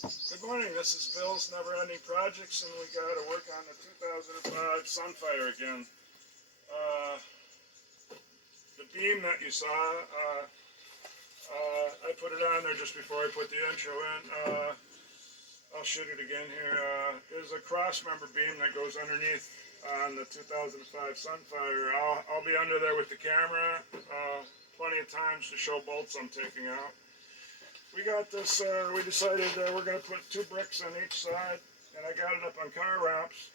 Good morning, this is Bill's Never Ending Projects, and we got to work on the 2005 Sunfire again. The beam that you saw, I put it on there just before I put the intro in. I'll shoot it again here. There's a crossmember beam that goes underneath on the 2005 Sunfire. I'll be under there with the camera plenty of times to show bolts I'm taking out. We got this, we decided we're going to put 2 bricks on each side, and I got it up on car ramps.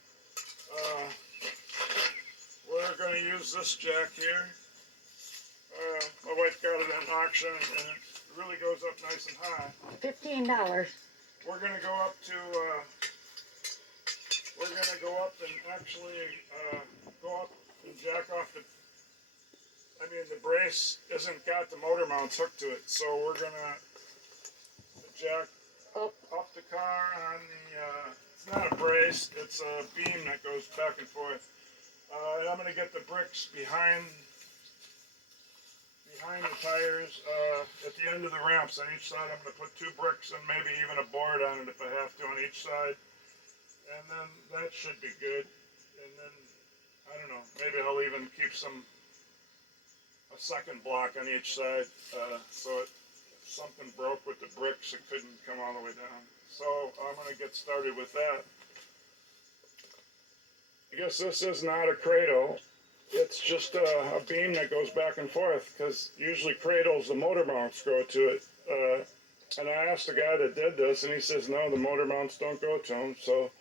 We're going to use this jack here. My wife got it at an auction, and it really goes up nice and high. $15. We're going to go up to, we're going to go up and actually go up and jack off the, the brace isn't got the motor mounts hooked to it, so we're going to jack up the car on the, it's not a brace, it's a beam that goes back and forth. And I'm going to get the bricks behind the tires at the end of the ramps on each side. I'm going to put 2 bricks and maybe even a board on it if I have to on each side. And then that should be good. And then, I don't know, maybe I'll even keep a second block on each side so if something broke with the bricks, it couldn't come all the way down. So I'm going to get started with that. I guess this is not a cradle. It's just a beam that goes back and forth, because usually cradles, the motor mounts go to it. And I asked the guy that did this, and he says, no, the motor mounts don't go to them. So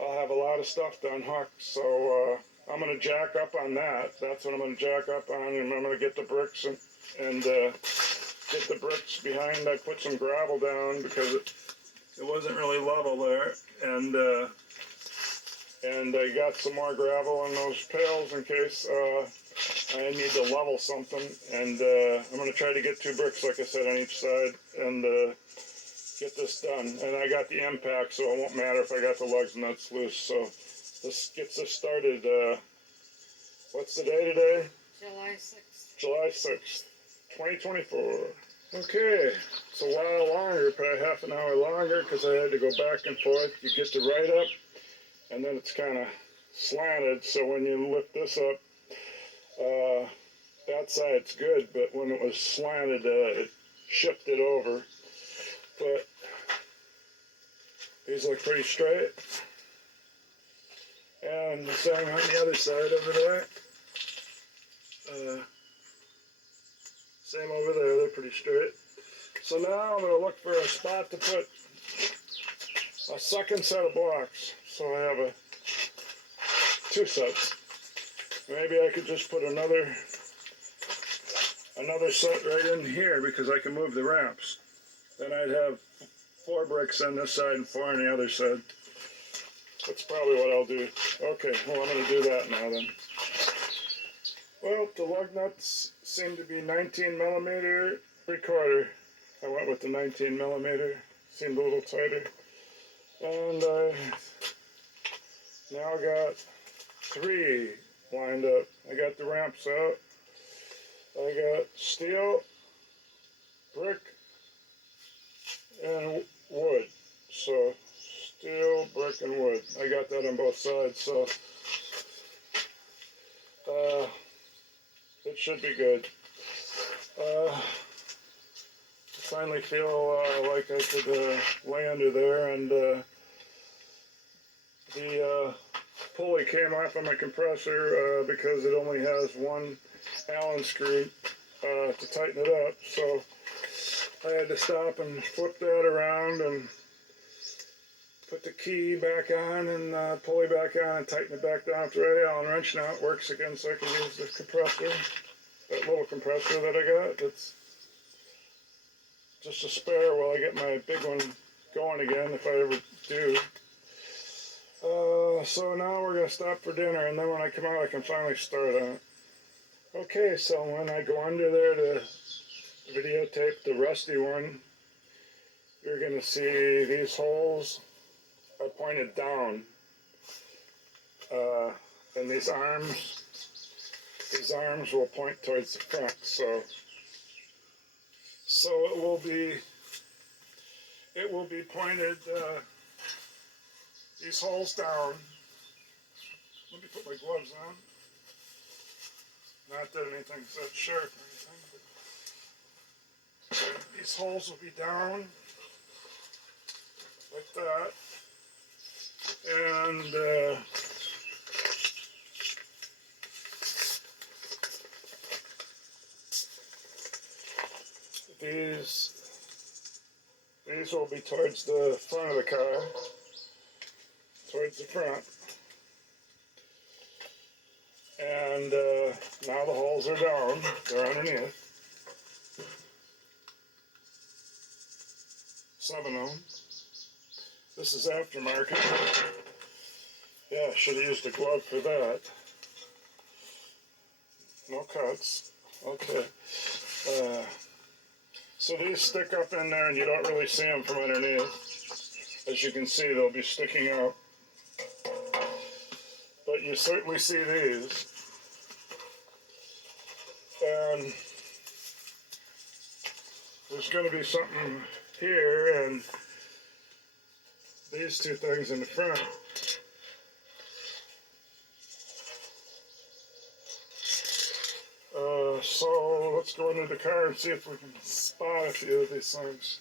I'll have a lot of stuff to unhook. So I'm going to jack up on that. That's what I'm going to jack up on, and I'm going to get the bricks and get the bricks behind. I put some gravel down because it wasn't really level there, and I got some more gravel in those pails in case I need to level something. And I'm going to try to get 2 bricks, like I said, on each side, and get this done. And I got the impact, so it won't matter if I got the lugs and nuts loose. So this gets us started. What's the day today? July 6th. July 6th, 2024. Okay, it's a while longer, probably half an hour longer, because I had to go back and forth. You get the right up, and then it's kind of slanted, so when you lift this up, that side's good, but when it was slanted, it shifted over. But these look pretty straight. And the same on the other side over there. Same over there, they're pretty straight. So now I'm going to look for a spot to put a second set of blocks. So I have 2 sets. Maybe I could just put another set right in here, because I can move the ramps. Then I'd have 4 bricks on this side and 4 on the other side. That's probably what I'll do. Okay, well, I'm going to do that now then. Well, the lug nuts seem to be 19 millimeter 3/4. I went with the 19 millimeter. Seemed a little tighter. And I now got 3 lined up. I got the ramps out. I got steel, brick, and wood. So steel, brick, and wood. I got that on both sides. So it should be good. I finally feel like I could lay under there, and the pulley came off on my compressor because it only has 1 Allen screw to tighten it up. So I had to stop and flip that around and put the key back on and pulley back on and tighten it back down with the right Allen wrench. Now it works again, so I can use the compressor, that little compressor that I got. It's just a spare while I get my big one going again, if I ever do. So now we're going to stop for dinner, and then when I come out I can finally start on it. Okay, so when I go under there to videotape the rusty one, you're going to see these holes are pointed down, and these arms will point towards the front, so it will be pointed these holes down. Let me put my gloves on. Not that anything's that sharp or anything, but these holes will be down like that. And these will be towards the front of the car, towards the front. And now the holes are down, they're underneath. 7 of them. This is aftermarket. Yeah, should have used a glove for that. No cuts. Okay. So these stick up in there and you don't really see them from underneath. As you can see, they'll be sticking out. But you certainly see these. And there's going to be something here and these two things in the front. So let's go into the car and see if we can spot a few of these things.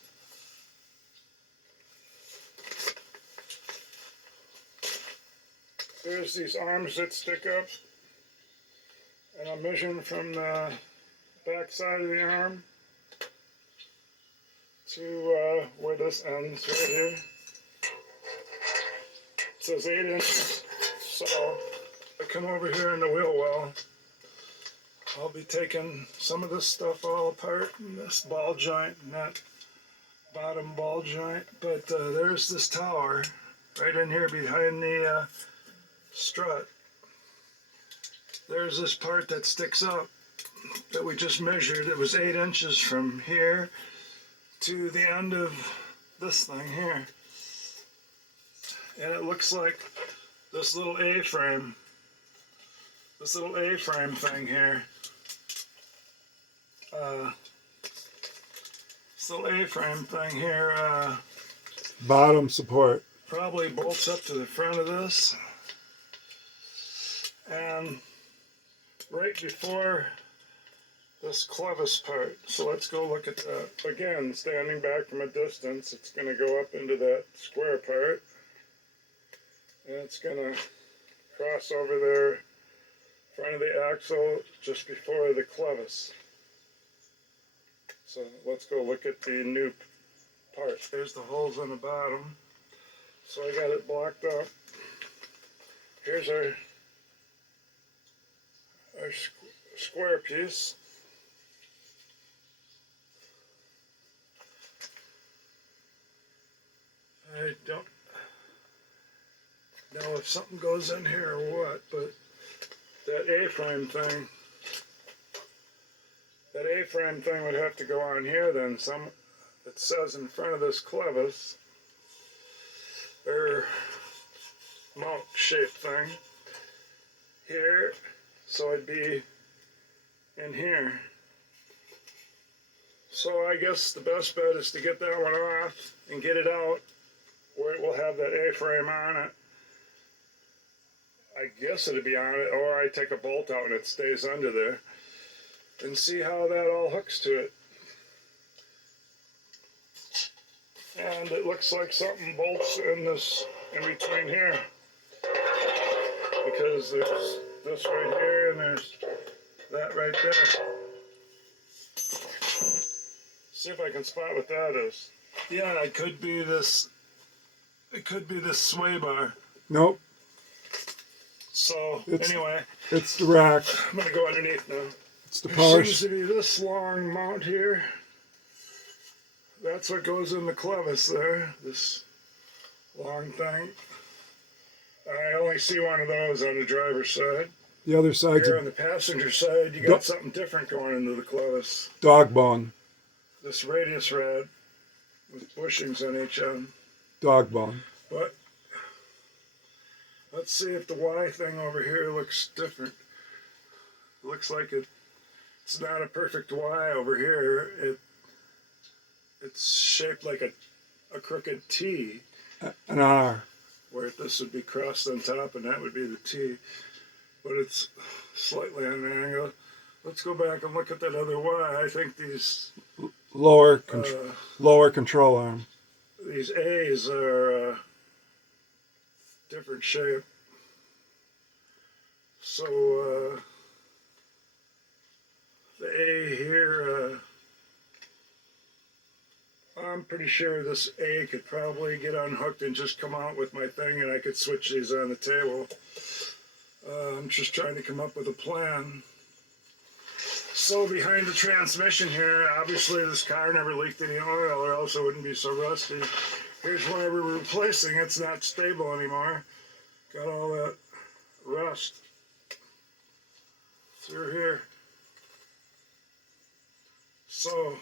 There's these arms that stick up, and I'm measuring from the back side of the arm to where this ends right here. It says 8 inches. So I come over here in the wheel well. I'll be taking some of this stuff all apart, and this ball joint and that bottom ball joint. But there's this tower right in here behind the strut. There's this part that sticks up that we just measured. It was 8 inches from here to the end of this thing here. And it looks like this little A-frame thing here. This little A-frame thing here Bottom support. probably bolts up to the front of this. And right before this clevis part. So let's go look at that. Again, standing back from a distance, it's going to go up into that square part. And it's going to cross over there, in front of the axle, just before the clevis. So let's go look at the new part. There's the holes on the bottom. So I got it blocked up. Here's our square piece. I don't know if something goes in here or what, but that A-frame thing would have to go on here then. It says in front of this clevis, or mount shaped thing, here, so it'd be in here. So I guess the best bet is to get that one off and get it out where it will have that A-frame on it. I guess it'd be on it, or I take a bolt out and it stays under there, and see how that all hooks to it. And it looks like something bolts in between here, because there's this right here and there's that right there. See if I can spot what that is. Yeah, it could be this. It could be this sway bar. Nope. So It's- anyway, It's the rack. I'm gonna go underneath now. It's the There power. seems to be this long mount here. That's what goes in the clevis there. This long thing. I only see one of those on the driver's side. The other side's Here a on the passenger side, you got something different going into the clevis. dog bone. This radius rad with bushings on each end. Dog bone. But let's see if the Y thing over here looks different. It looks like it's not a perfect Y over here. It's shaped like a a crooked T, An R. where this would be crossed on top and that would be the T, but it's slightly on an angle. Let's go back and look at that other Y. I think these Lower control arm. these A's are different shape. So the A here, I'm pretty sure this A could probably get unhooked and just come out with my thing, and I could switch these on the table. I'm just trying to come up with a plan. So behind the transmission here, obviously this car never leaked any oil, or else it wouldn't be so rusty. Here's why we're replacing. It's not stable anymore. Got all that rust through here. So,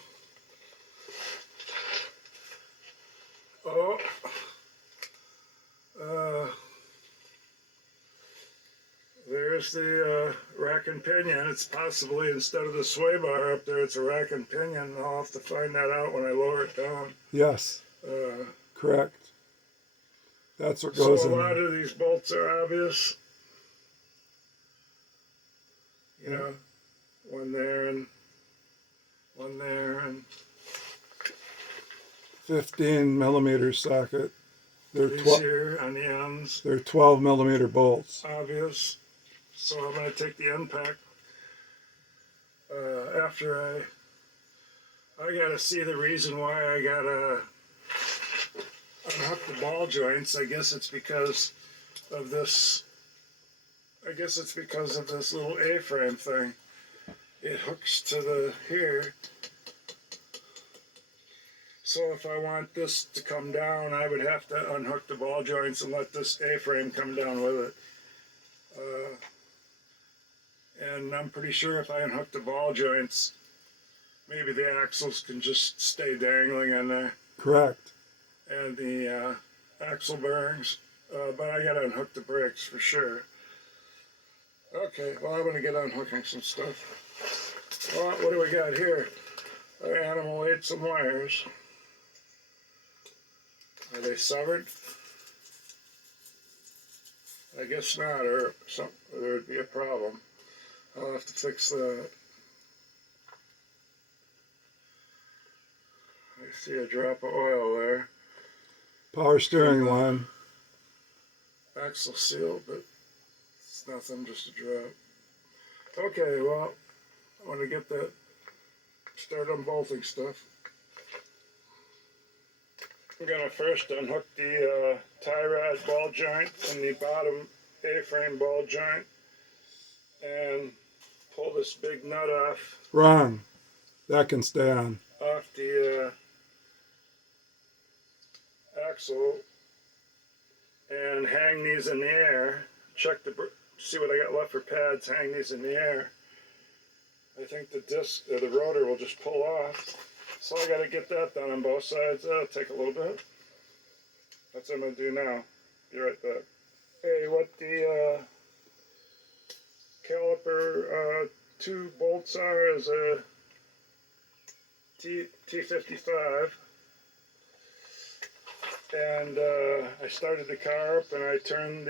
there's the rack and pinion. It's possibly, instead of the sway bar up there, it's a rack and pinion. I'll have to find that out when I lower it down. Yes. Correct. That's what goes in. So a lot of these bolts are obvious. You know, one there and one there and 15mm socket. They're these 12. here on the ends. They're 12mm bolts. Obvious. So I'm going to take the end pack after I got to see the reason why I got to unhook the ball joints. I guess it's because of this. I guess it's because of this little A-frame thing. It hooks to the here. So if I want this to come down, I would have to unhook the ball joints and let this A-frame come down with it. And I'm pretty sure if I unhook the ball joints, maybe the axles can just stay dangling in there. Correct. And the axle bearings. But I gotta unhook the brakes for sure. Okay, well I'm gonna get unhooking some stuff. Well, what do we got here? Our animal ate some wires. Are they severed? I guess not, or there would be a problem. I'll have to fix that. I see a drop of oil there. Power steering line. Axle seal, but it's nothing, just a drop. Okay, well, I want to get that, start unbolting stuff. I'm going to first unhook the tie rod ball joint and the bottom A-frame ball joint and pull this big nut off. Wrong. That can stay on. Off the axle and hang these in the air. Check see what I got left for pads. Hang these in the air. I think the disc or the rotor will just pull off. So I got to get that done on both sides. That'll take a little bit. That's what I'm gonna do now. Be right back. Hey, what the caliper 2 bolts are is a T55. And I started the car up and I turned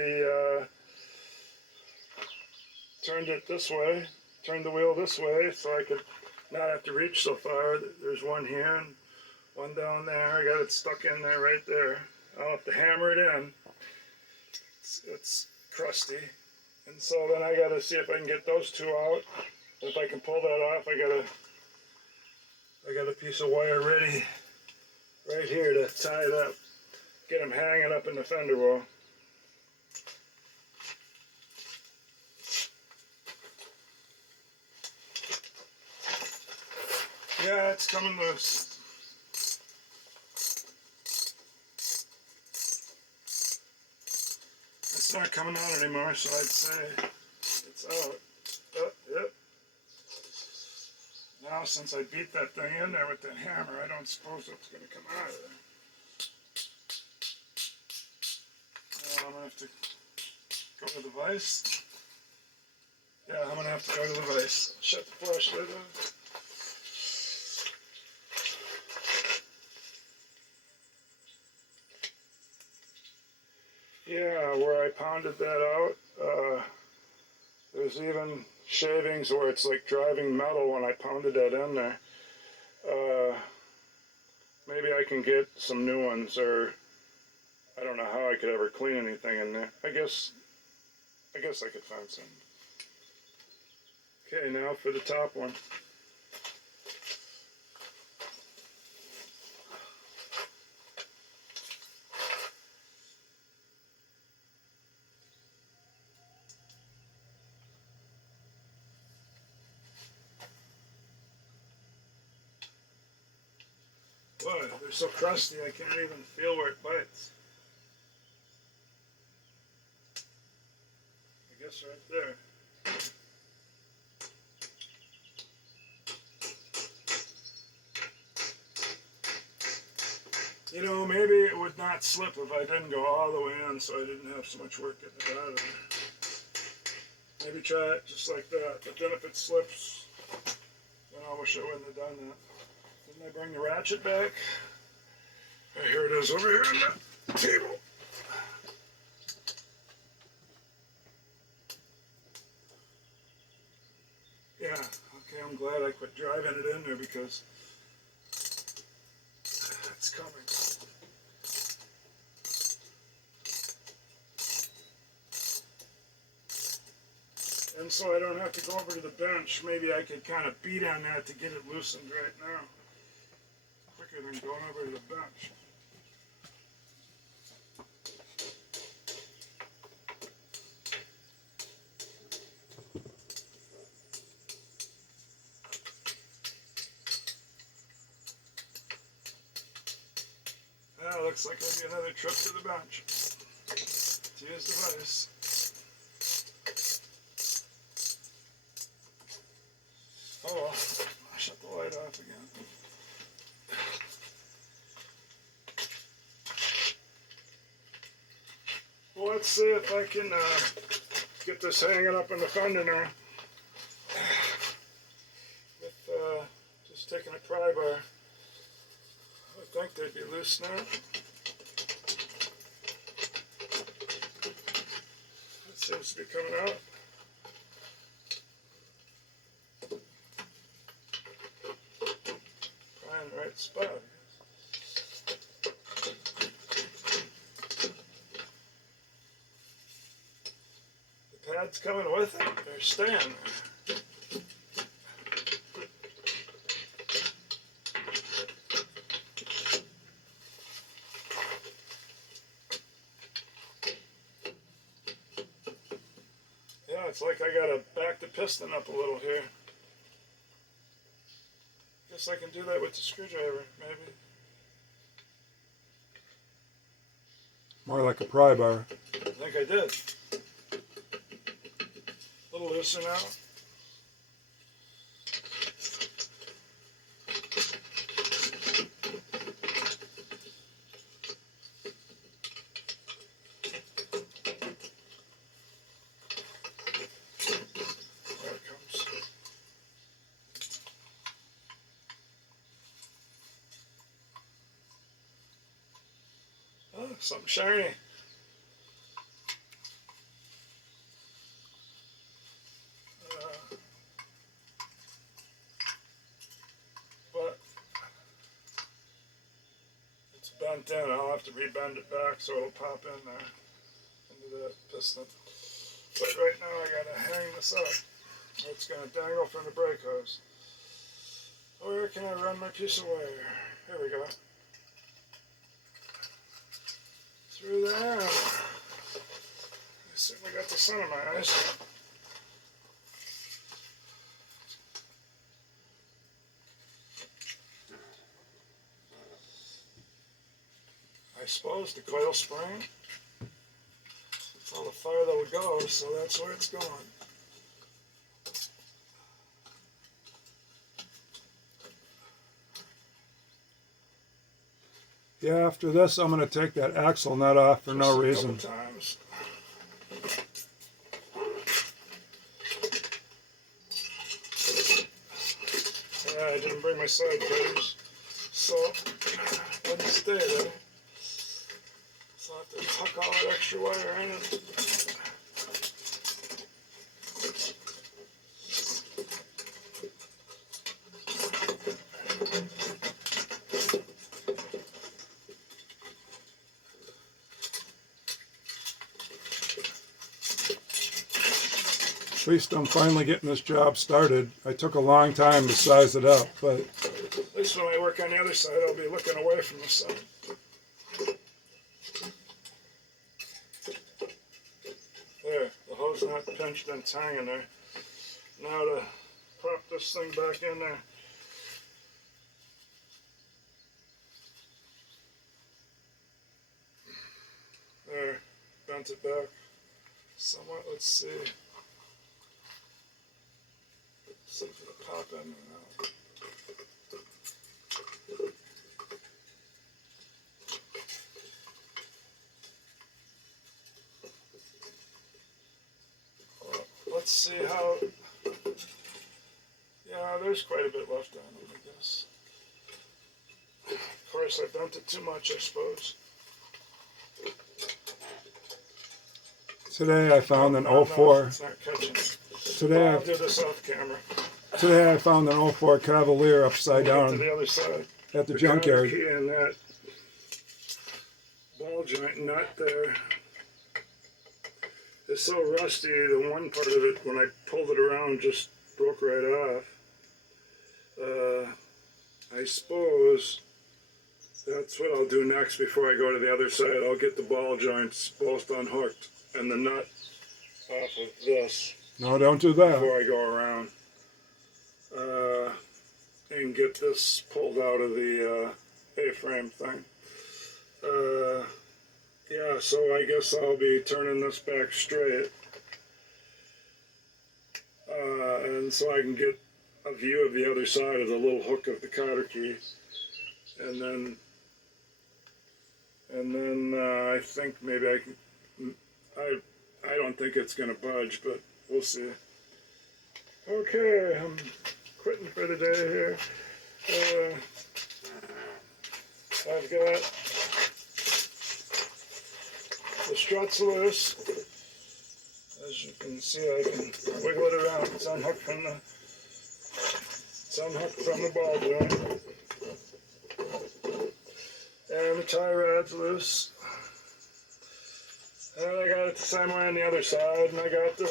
it this way, turned the wheel this way so I could not have to reach so far. There's one here and one down there. I got it stuck in there right there. I'll have to hammer it in. It's crusty. And so then I got to see if I can get those two out. If I can pull that off, I got a piece of wire ready right here to tie it up. Get them hanging up in the fender well. Yeah, it's coming loose. It's not coming out anymore, so I'd say it's out. Oh, yep. Now, since I beat that thing in there with that hammer, I don't suppose it's going to come out of there. I'm going to have to go to the vise. Yeah, I'm going to have to go to the vise. Shut the flashlight off. Yeah, where I pounded that out, there's even shavings where it's like driving metal when I pounded that in there. Maybe I can get some new ones, or I don't know how I could ever clean anything in there. I guess I could find some. Okay, now for the top one. Boy, they're so crusty I can't even feel where it bites. I guess right there. You know, maybe it would not slip if I didn't go all the way in, so I didn't have so much work getting it out of there. Maybe try it just like that, but then if it slips, then I wish I wouldn't have done that. Didn't I bring the ratchet back? Here it is over here on the table. Yeah, okay, I'm glad I quit driving it in there because it's coming. And so I don't have to go over to the bench. Maybe I could kind of beat on that to get it loosened right now. Quicker than going over to the bench. Well, looks like I'll be another trip to the bench to use the vise. Oh well, I'll shut the light off again. Well, let's see if I can get this hanging up in the fender now. With just taking a pry bar. I think they'd be loose now. It seems to be coming out. Probably in the right spot. The pad's coming with it. They're staying there. It's like I gotta back the piston up a little here. Guess I can do that with the screwdriver, maybe. More like a pry bar. I think I did. A little looser now. Something shiny. But it's bent in. I'll have to rebend it back so it'll pop in there into the piston. But right now I gotta hang this up. It's gonna dangle from the brake hose. Where can I run my piece of wire? Here we go. Through there. I certainly got the sun in my eyes. I suppose the coil spring. It's all the farther it goes, so that's where it's going. Yeah, after this, I'm going to take that axle nut off for no reason. Times. Yeah, I didn't bring my side cutters, so let me stay there. So I have to tuck all that extra wire in it. At least I'm finally getting this job started. I took a long time to size it up, but At least when I work on the other side, I'll be looking away from the sun. There, the hose not pinched and it's hanging there. Now to prop this thing back in there. There, bent it back somewhat. Let's see. See if it'll pop in and out. Well, let's see how. Yeah, there's quite a bit left on it, I guess. Of course, I bent it too much, I suppose. today I found an No, 04. it's not catching. Today I'll do this off camera. Today I found an 04 Cavalier upside To down the other side. at the The junkyard. key in that ball joint nut there is so rusty. The one part of it, when I pulled it around, just broke right off. I suppose that's what I'll do next before I go to the other side. I'll get the ball joints both unhooked and the nut off of this No, don't do that. before I go around. And get this pulled out of the A-frame thing. Yeah, so I guess I'll be turning this back straight. And so I can get a view of the other side of the little hook of the cotter key. And then I think maybe I can, I don't think it's going to budge, but we'll see. Okay, I'm quitting for the day here. I've got the struts loose. As you can see, I can wiggle it around. It's unhooked from the ball joint. And the tie rod's loose. And I got it the same way on the other side, and I got the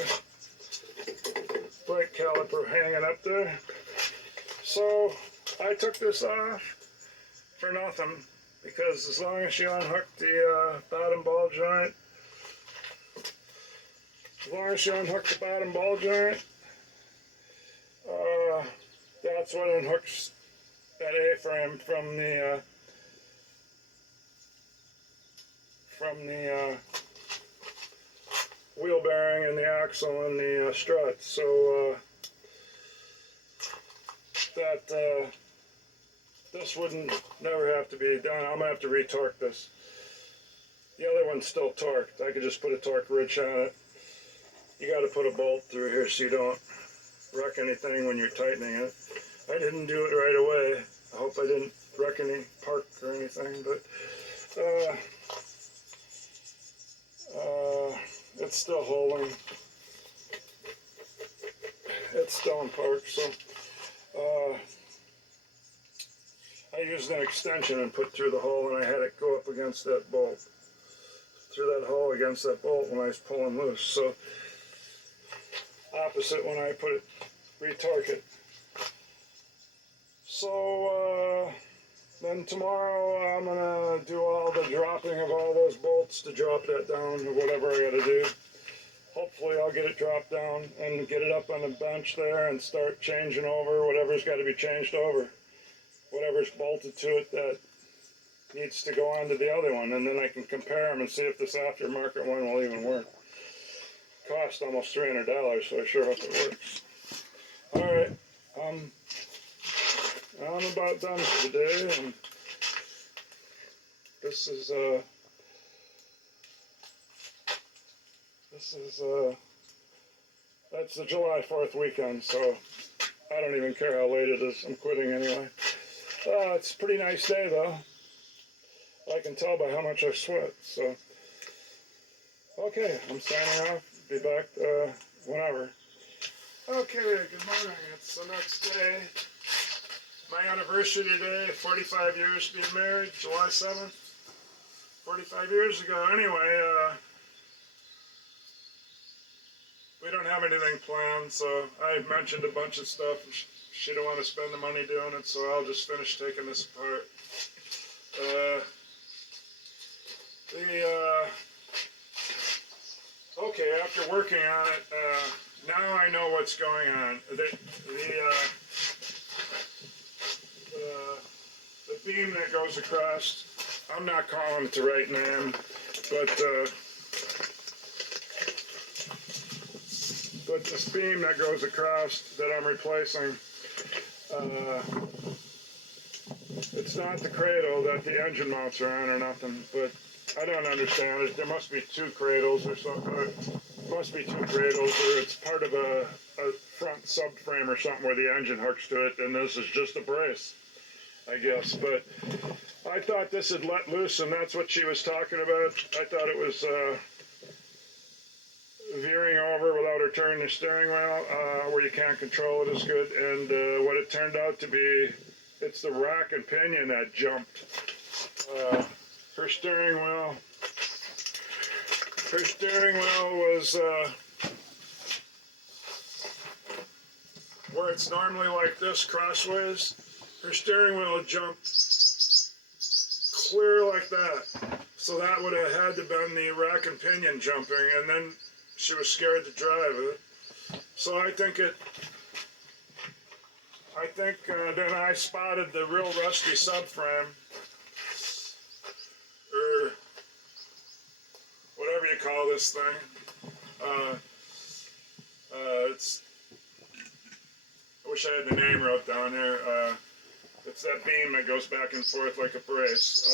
brake caliper hanging up there. So I took this off for nothing, because as long as you unhook the bottom ball joint, that's what unhooks that A-frame from the wheel bearing and the axle and the strut. So this wouldn't never have to be done. I'm gonna have to retorque this. The other one's still torqued. I could just put a torque wrench on it. You got to put a bolt through here so you don't wreck anything when you're tightening it. I didn't do it right away. I hope I didn't wreck any part or anything, but it's still holding. It's still in park, so I used an extension and put through the hole, and I had it go up against that bolt. Through that hole against that bolt when I was pulling loose. So opposite when I put it, retorque it. So then tomorrow I'm gonna do all the dropping of all those bolts to drop that down or whatever I gotta do. Hopefully I'll get it dropped down and get it up on the bench there and start changing over whatever's got to be changed over. Whatever's bolted to it that needs to go on to the other one, and then I can compare them and see if this aftermarket one will even work. Cost almost $300, so I sure hope it works. Alright, I'm about done for the day, and this is that's the July 4th weekend, so I don't even care how late it is. I'm quitting anyway. It's a pretty nice day though. I can tell by how much I sweat. So, okay, I'm signing off. Be back whenever. Okay, good morning. It's the next day. My anniversary today, 45 years being married, July 7th. 45 years ago. Anyway, we don't have anything planned, so I mentioned a bunch of stuff. She don't want to spend the money doing it, so I'll just finish taking this apart. Okay, after working on it, now I know what's going on. The beam that goes across, I'm not calling it the right name, but this beam that goes across that I'm replacing, it's not the cradle that the engine mounts are on or nothing, but I don't understand it. There must be two cradles or something. Must be two cradles, or it's part of a front subframe or something where the engine hooks to it, and this is just a brace, I guess. But I thought this had let loose, and that's what she was talking about. I thought it was veering over without her turning the steering wheel, where you can't control it as good. And what it turned out to be, it's the rack and pinion that jumped. Her steering wheel was where it's normally like this crossways. Her steering wheel jumped clear like that. So that would have had to been the rack and pinion jumping, and then she was scared to drive it. So I think then I spotted the real rusty subframe, or whatever you call this thing. It's, I wish I had the name wrote down here. It's that beam that goes back and forth like a brace.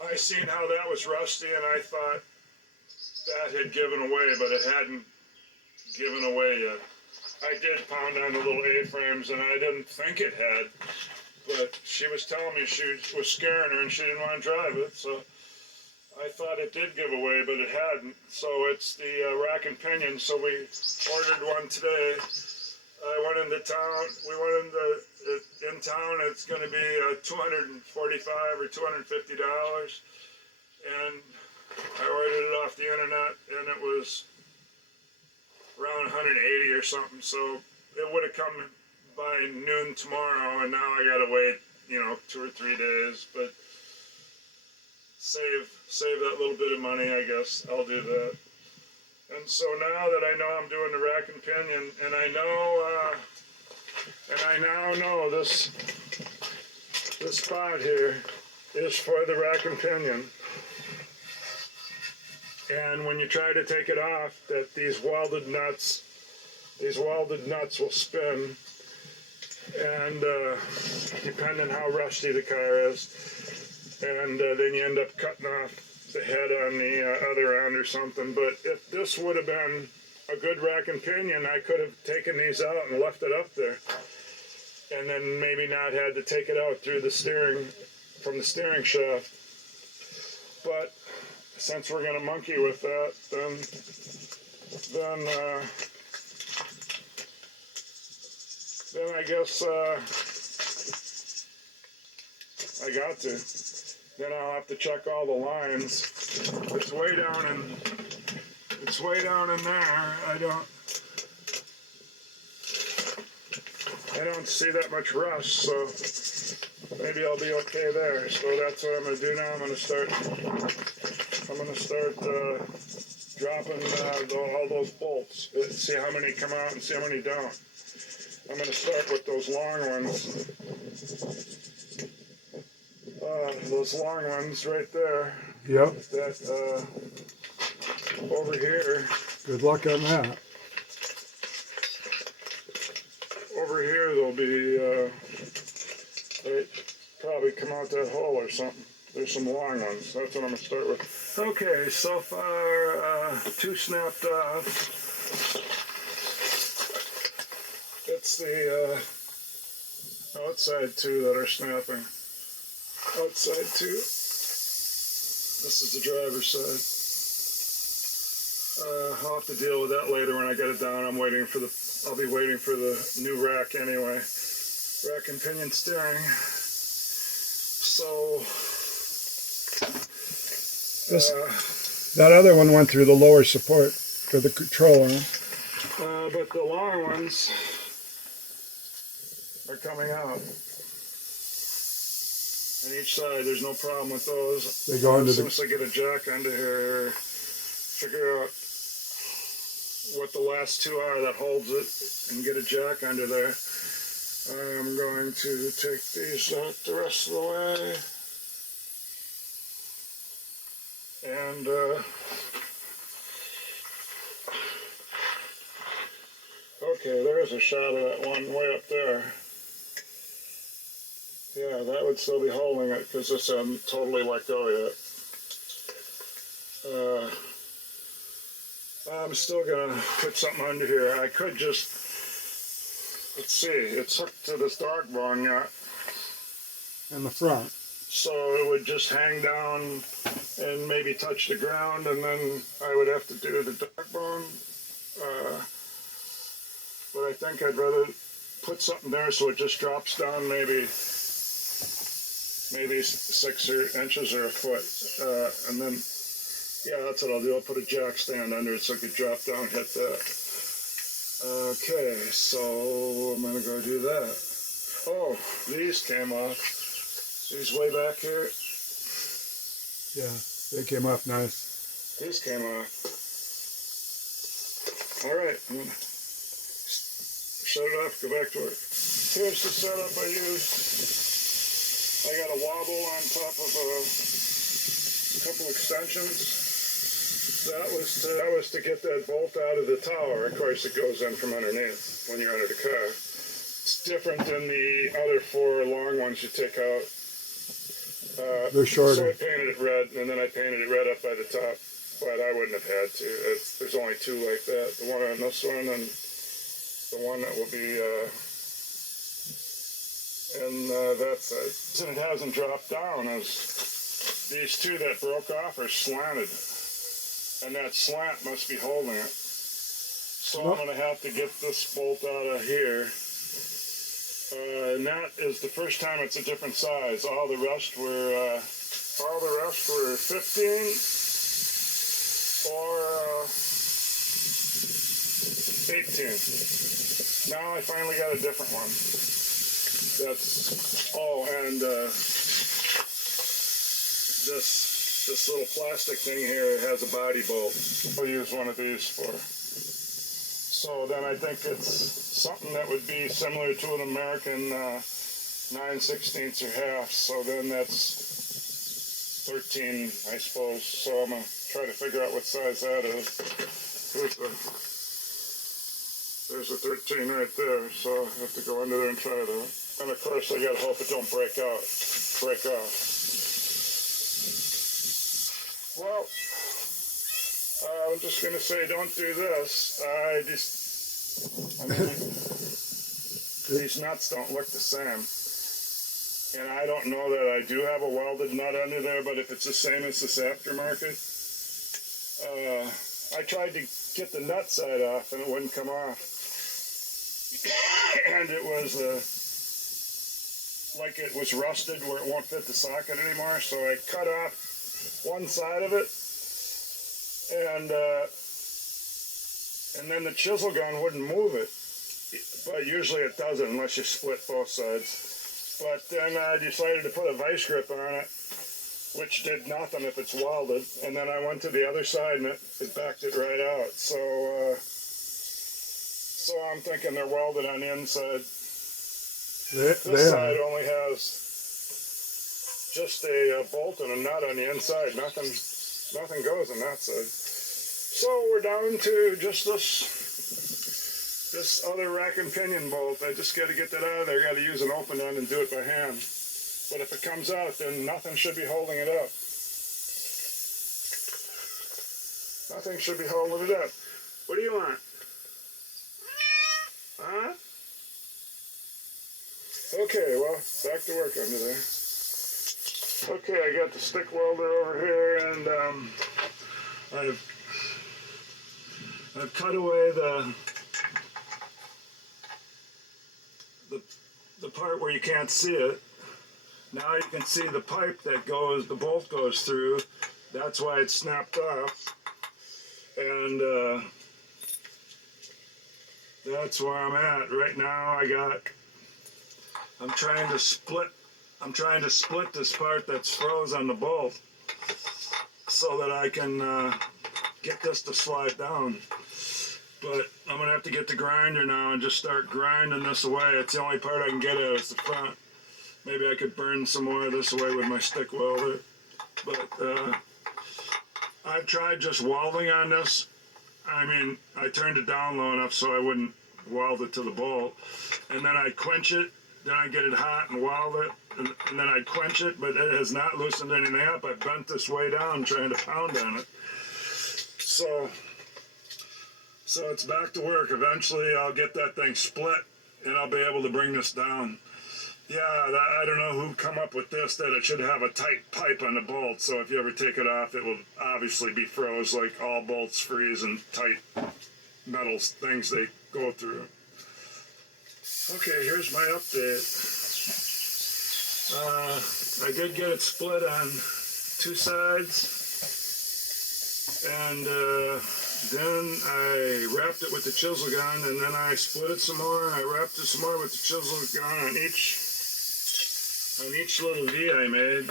I seen how that was rusty, and I thought that had given away, but it hadn't given away yet. I did pound on the little A-frames, and I didn't think it had, but she was telling me she was scaring her, and she didn't want to drive it, so I thought it did give away, but it hadn't. So it's the rack and pinion, so we ordered one today. I went into town. We went in town. It's going to be $245 or $250, and I ordered it off the internet, and it was around 180 or something. So it would have come by noon tomorrow, and now I got to wait, 2 or 3 days. But save that little bit of money, I guess. I'll do that. And so now that I know I'm doing the rack and pinion, and I now know this spot here is for the rack and pinion. And when you try to take it off, that these welded nuts will spin, and depending how rusty the car is, and then you end up cutting off the head on the other end or something. But if this would have been a good rack and pinion, I could have taken these out and left it up there, and then maybe not had to take it out through the from the steering shaft. But since we're going to monkey with that, then I guess I got to. Then I'll have to check all the lines. It's way down in there. I don't see that much rust, so maybe I'll be okay there. So that's what I'm gonna do now. I'm gonna start dropping all those bolts. See how many come out and see how many don't. I'm gonna start with those long ones. Those long ones right there. Yep. That over here. Good luck on that. Over here they'll be they probably come out that hole or something. There's some long ones. That's what I'm gonna start with. Okay, so far 2 snapped off. It's the outside two that are snapping. Outside two. This is the driver's side. I'll have to deal with that later when I get it down. I'll be waiting for the new rack anyway. Rack and pinion steering. So that other one went through the lower support for the control arm. but the long ones are coming out. On each side, there's no problem with those. They go into as soon as I get a jack under here, figure out what the last two are that holds it, and get a jack under there. I'm going to take these out the rest of the way. And okay, there's a shot of that one way up there. Yeah, that would still be holding it because this hasn't totally let go yet. I'm still gonna put something under here. I could just, let's see, it's hooked to this dog bone yet. In the front. So it would just hang down and maybe touch the ground, and then I would have to do the dog bone. But I think I'd rather put something there so it just drops down maybe 6 inches or a foot, and then, yeah, that's what I'll do. I'll put a jack stand under it so it could drop down and hit that. Okay, so I'm gonna go do that. Oh, these came off. These way back here. Yeah, they came off nice. These came off. All right, I'm gonna shut it off, go back to work. Here's the setup I used. I got a wobble on top of a couple extensions. That was to get that bolt out of the tower. Of course, it goes in from underneath when you're under the car. It's different than the other 4 long ones you take out. They're shorter. So I painted it red, and then I painted it red up by the top. But I wouldn't have had to. There's only 2 like that. The one on this one and the one that will be... that's it. And it hasn't dropped down as these 2 that broke off are slanted, and that slant must be holding it. So I'm going to have to get this bolt out of here, and that is the first time it's a different size. All the rest were 15 or 18. Now I finally got a different one. That's, and this little plastic thing here has a body bolt. I'll use one of these for. So then I think it's something that would be similar to an American 9/16 or half. So then that's 13, I suppose. So I'm gonna try to figure out what size that is. There's a 13 right there. So I have to go under there and try that. And of course, I gotta hope it don't break off. Well, I'm just gonna say, don't do this. These nuts don't look the same. And I don't know that I do have a welded nut under there, but if it's the same as this aftermarket, I tried to get the nut side off and it wouldn't come off. And it was, like it was rusted where it won't fit the socket anymore, so I cut off one side of it, and then the chisel gun wouldn't move it, but usually it doesn't unless you split both sides. But then I decided to put a vice grip on it, which did nothing if it's welded, and then I went to the other side and it backed it right out. So I'm thinking they're welded on the inside. This side only has just a bolt and a nut on the inside. Nothing goes on that side. So we're down to just this other rack and pinion bolt. I just got to get that out of there. I got to use an open end and do it by hand. But if it comes out, then nothing should be holding it up. Nothing should be holding it up. What do you want? Huh? Okay, well, back to work under there. Okay, I got the stick welder over here, and I've cut away the part where you can't see it. Now you can see the pipe that the bolt goes through. That's why it's snapped off. And that's where I'm at. Right now I'm trying to split this part that's froze on the bolt so that I can get this to slide down. But I'm gonna have to get the grinder now and just start grinding this away. It's the only part I can get at is the front. Maybe I could burn some more of this away with my stick welder. But I've tried just welding on this. I mean, I turned it down low enough so I wouldn't weld it to the bolt. And then I quench it, then I get it hot and weld it, and then I quench it, but it has not loosened anything up. I bent this way down trying to pound on it. So it's back to work. Eventually I'll get that thing split and I'll be able to bring this down. Yeah, I don't know who come up with this, that it should have a tight pipe on the bolt, so if you ever take it off, it will obviously be froze like all bolts freeze and tight metal things they go through. Okay, here's my update. I did get it split on 2 sides, and then I wrapped it with the chisel gun, and then I split it some more, and I wrapped it some more with the chisel gun on each little V I made.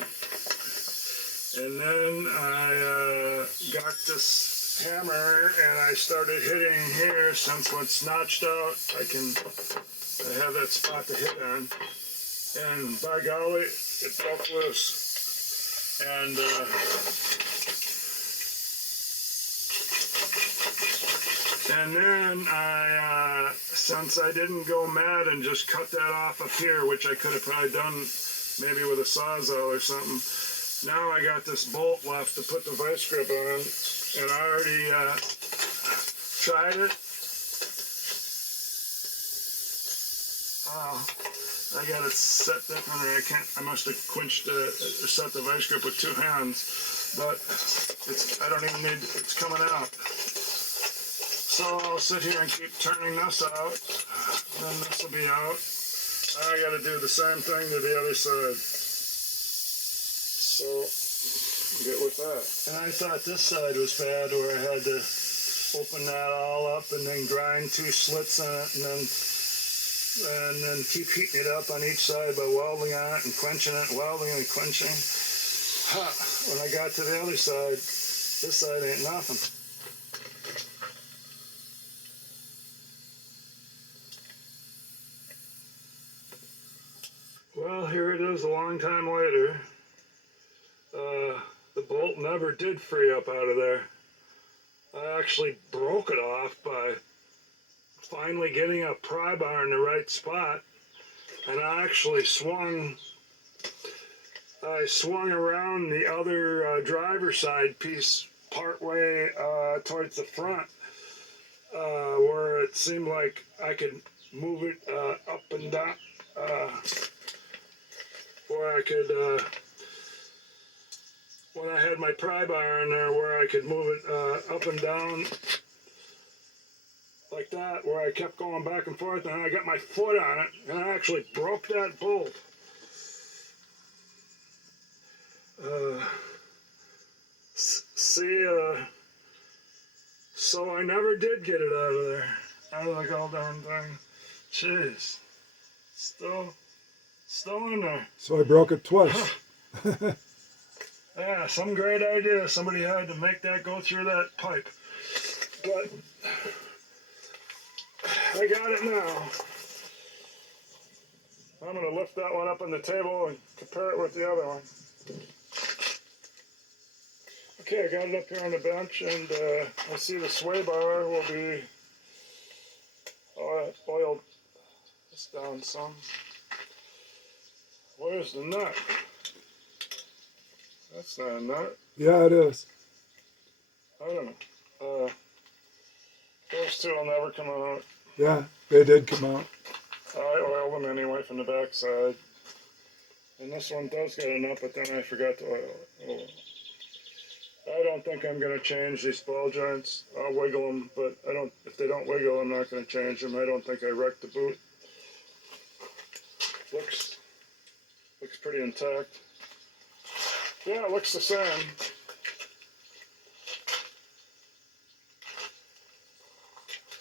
And then I got this hammer and I started hitting here. Since when it's notched out, I have that spot to hit on. And by golly, it broke loose. And then since I didn't go mad and just cut that off up here, which I could have probably done maybe with a sawzall or something, now I got this bolt left to put the vice grip on, and I already tried it. I got it set differently. I must have set the vice grip with 2 hands, but it's coming out. So I'll sit here and keep turning this out, then this will be out. I gotta do the same thing to the other side. So, get with that. And I thought this side was bad, where I had to open that all up and then grind 2 slits in it, and then keep heating it up on each side by welding on it and quenching it, welding and quenching. When I got to the other side, this side ain't nothing. Well, here it is a long time later. The bolt never did free up out of there. I actually broke it off by finally getting a pry bar in the right spot, and I actually swung around the other driver's side piece partway towards the front, where it seemed like I could move it up and down, where I could, when I had my pry bar in there, where I could move it up and down like that, where I kept going back and forth, and I got my foot on it, and I actually broke that bolt. So I never did get it out of there, out of the goddamn thing. Jeez, still in there. So I broke it twice. Yeah, some great idea. Somebody had to make that go through that pipe. But I got it now. I'm going to lift that one up on the table and compare it with the other one. Okay, I got it up here on the bench, and I see the sway bar will be oiled this down some. Where's the nut? That's not a nut. Yeah, it is. I don't know. Those two will never come out. Yeah, they did come out. I oiled oil them anyway from the back side. And this one does get a nut, but then I forgot to oil. I don't think I'm going to change these ball joints. I'll wiggle them, but if they don't wiggle, I'm not going to change them. I don't think I wrecked the boot. Looks pretty intact. Yeah, it looks the same.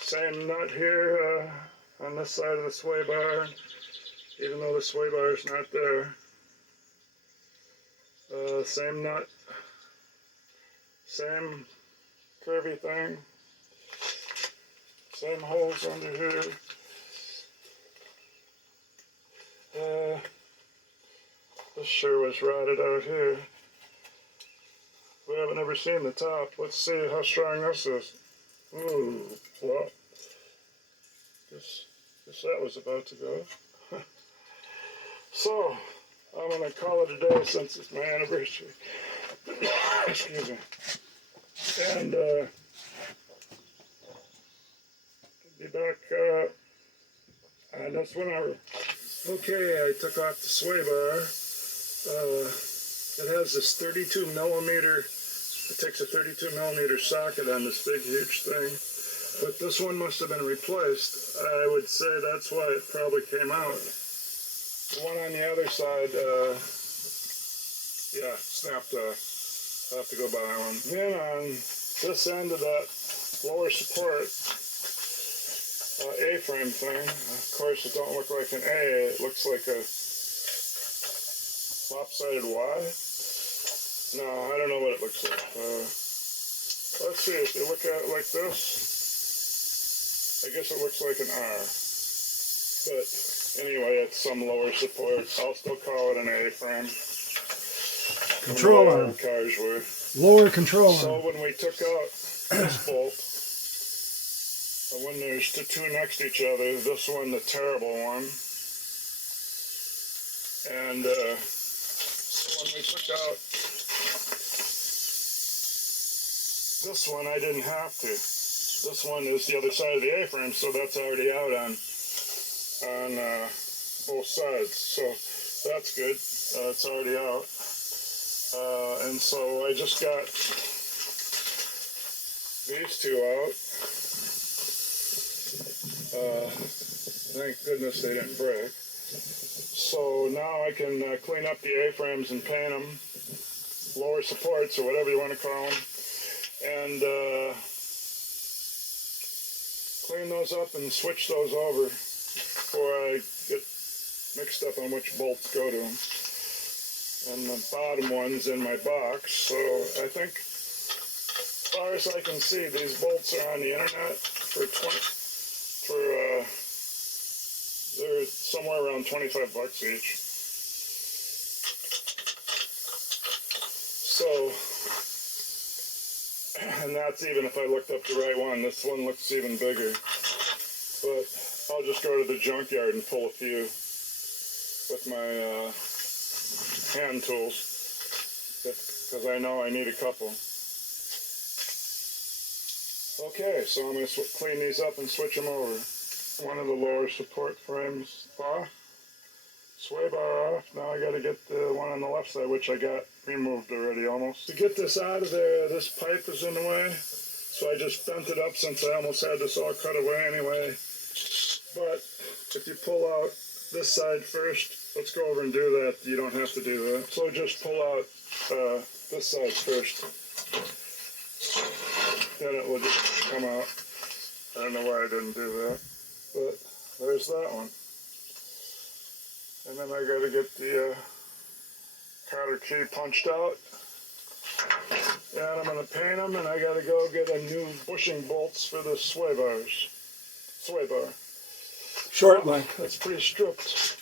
Same nut here on this side of the sway bar, even though the sway bar is not there. Same nut. Same curvy thing. Same holes under here. This sure was rotted out here. We haven't ever seen the top. Let's see how strong this is. Ooh, well, guess that was about to go. So, I'm going to call it a day since it's my anniversary. Excuse me. And be back on this one hour. Okay, I took off the sway bar. It has this 32 millimeter, it takes a 32 millimeter socket on this big huge thing. But this one must have been replaced. I would say that's why it probably came out. The one on the other side, yeah, snapped off. I'll have to go buy one. Then on this end of that lower support, A-frame thing, of course it don't look like an A, it looks like a lopsided Y. No, I don't know what it looks like. Let's see, if you look at it like this, I guess it looks like an R. But anyway, it's some lower support. I'll still call it an A-frame. Control arm. Cars were. Lower control arm. So when we took out this bolt, when there's the two next to each other, this one, the terrible one, and so when we took out this one, I didn't have to. This one is the other side of the A-frame, so that's already out on both sides. So that's good. It's already out. And so I just got these two out. Thank goodness they didn't break. So now I can clean up the A-frames and paint them, lower supports or whatever you want to call them, and clean those up and switch those over before I get mixed up on which bolts go to them. And the bottom one's in my box, so I think, as far as I can see, these bolts are on the internet they're somewhere around 25 bucks each. So, and that's even if I looked up the right one. This one looks even bigger. But I'll just go to the junkyard and pull a few with my hand tools, because I know I need a couple. Okay, so I'm going to clean these up and switch them over. One of the lower support frames off, sway bar off. Now I got to get the one on the left side, which I got removed already almost. To get this out of there, this pipe is in the way, so I just bent it up since I almost had this all cut away anyway. But if you pull out this side first, let's go over and do that. You don't have to do that. So just pull out this side first. Then it will just come out. I don't know why I didn't do that. But there's that one. And then I got to get the cotter key punched out. And I'm going to paint them, and I got to go get a new bushing bolts for the sway bars. Sway bar. Short length. That's pretty stripped.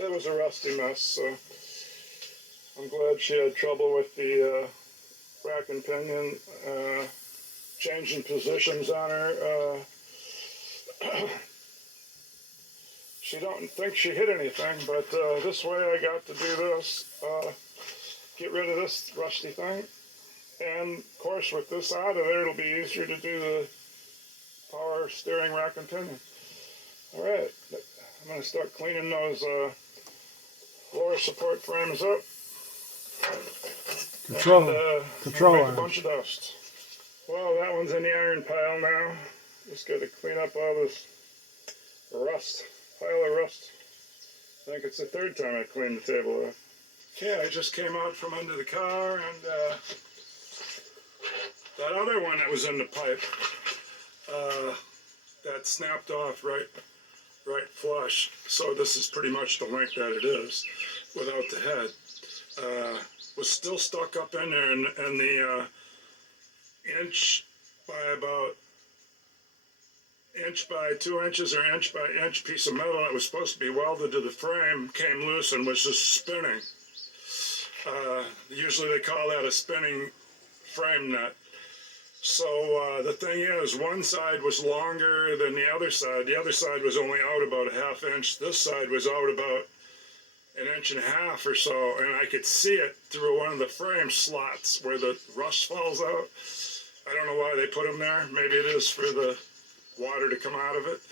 It was a rusty mess, so I'm glad she had trouble with the rack and pinion, changing positions on her. She don't think she hit anything, but this way I got to do this, get rid of this rusty thing, and of course with this out of there it'll be easier to do the power steering rack and pinion. Alright, I'm going to start cleaning those lower support frames up. Control, And, control make a arms. bunch of dust. Well, that one's in the iron pile now. Just got to clean up all this rust, pile of rust. I think it's the third time I cleaned the table off. Okay, I just came out from under the car, and that other one that was in the pipe, that snapped off right flush. So this is pretty much the length that it is, without the head. Was still stuck up in there, and the inch by about inch by 2 inches or inch by inch piece of metal that was supposed to be welded to the frame came loose and was just spinning. Usually they call that a spinning frame nut. So the thing is, one side was longer than the other side. The other side was only out about a half inch. This side was out about an inch and a half or so, and I could see it through one of the frame slots where the rust falls out. I don't know why they put them there. Maybe it is for the water to come out of it.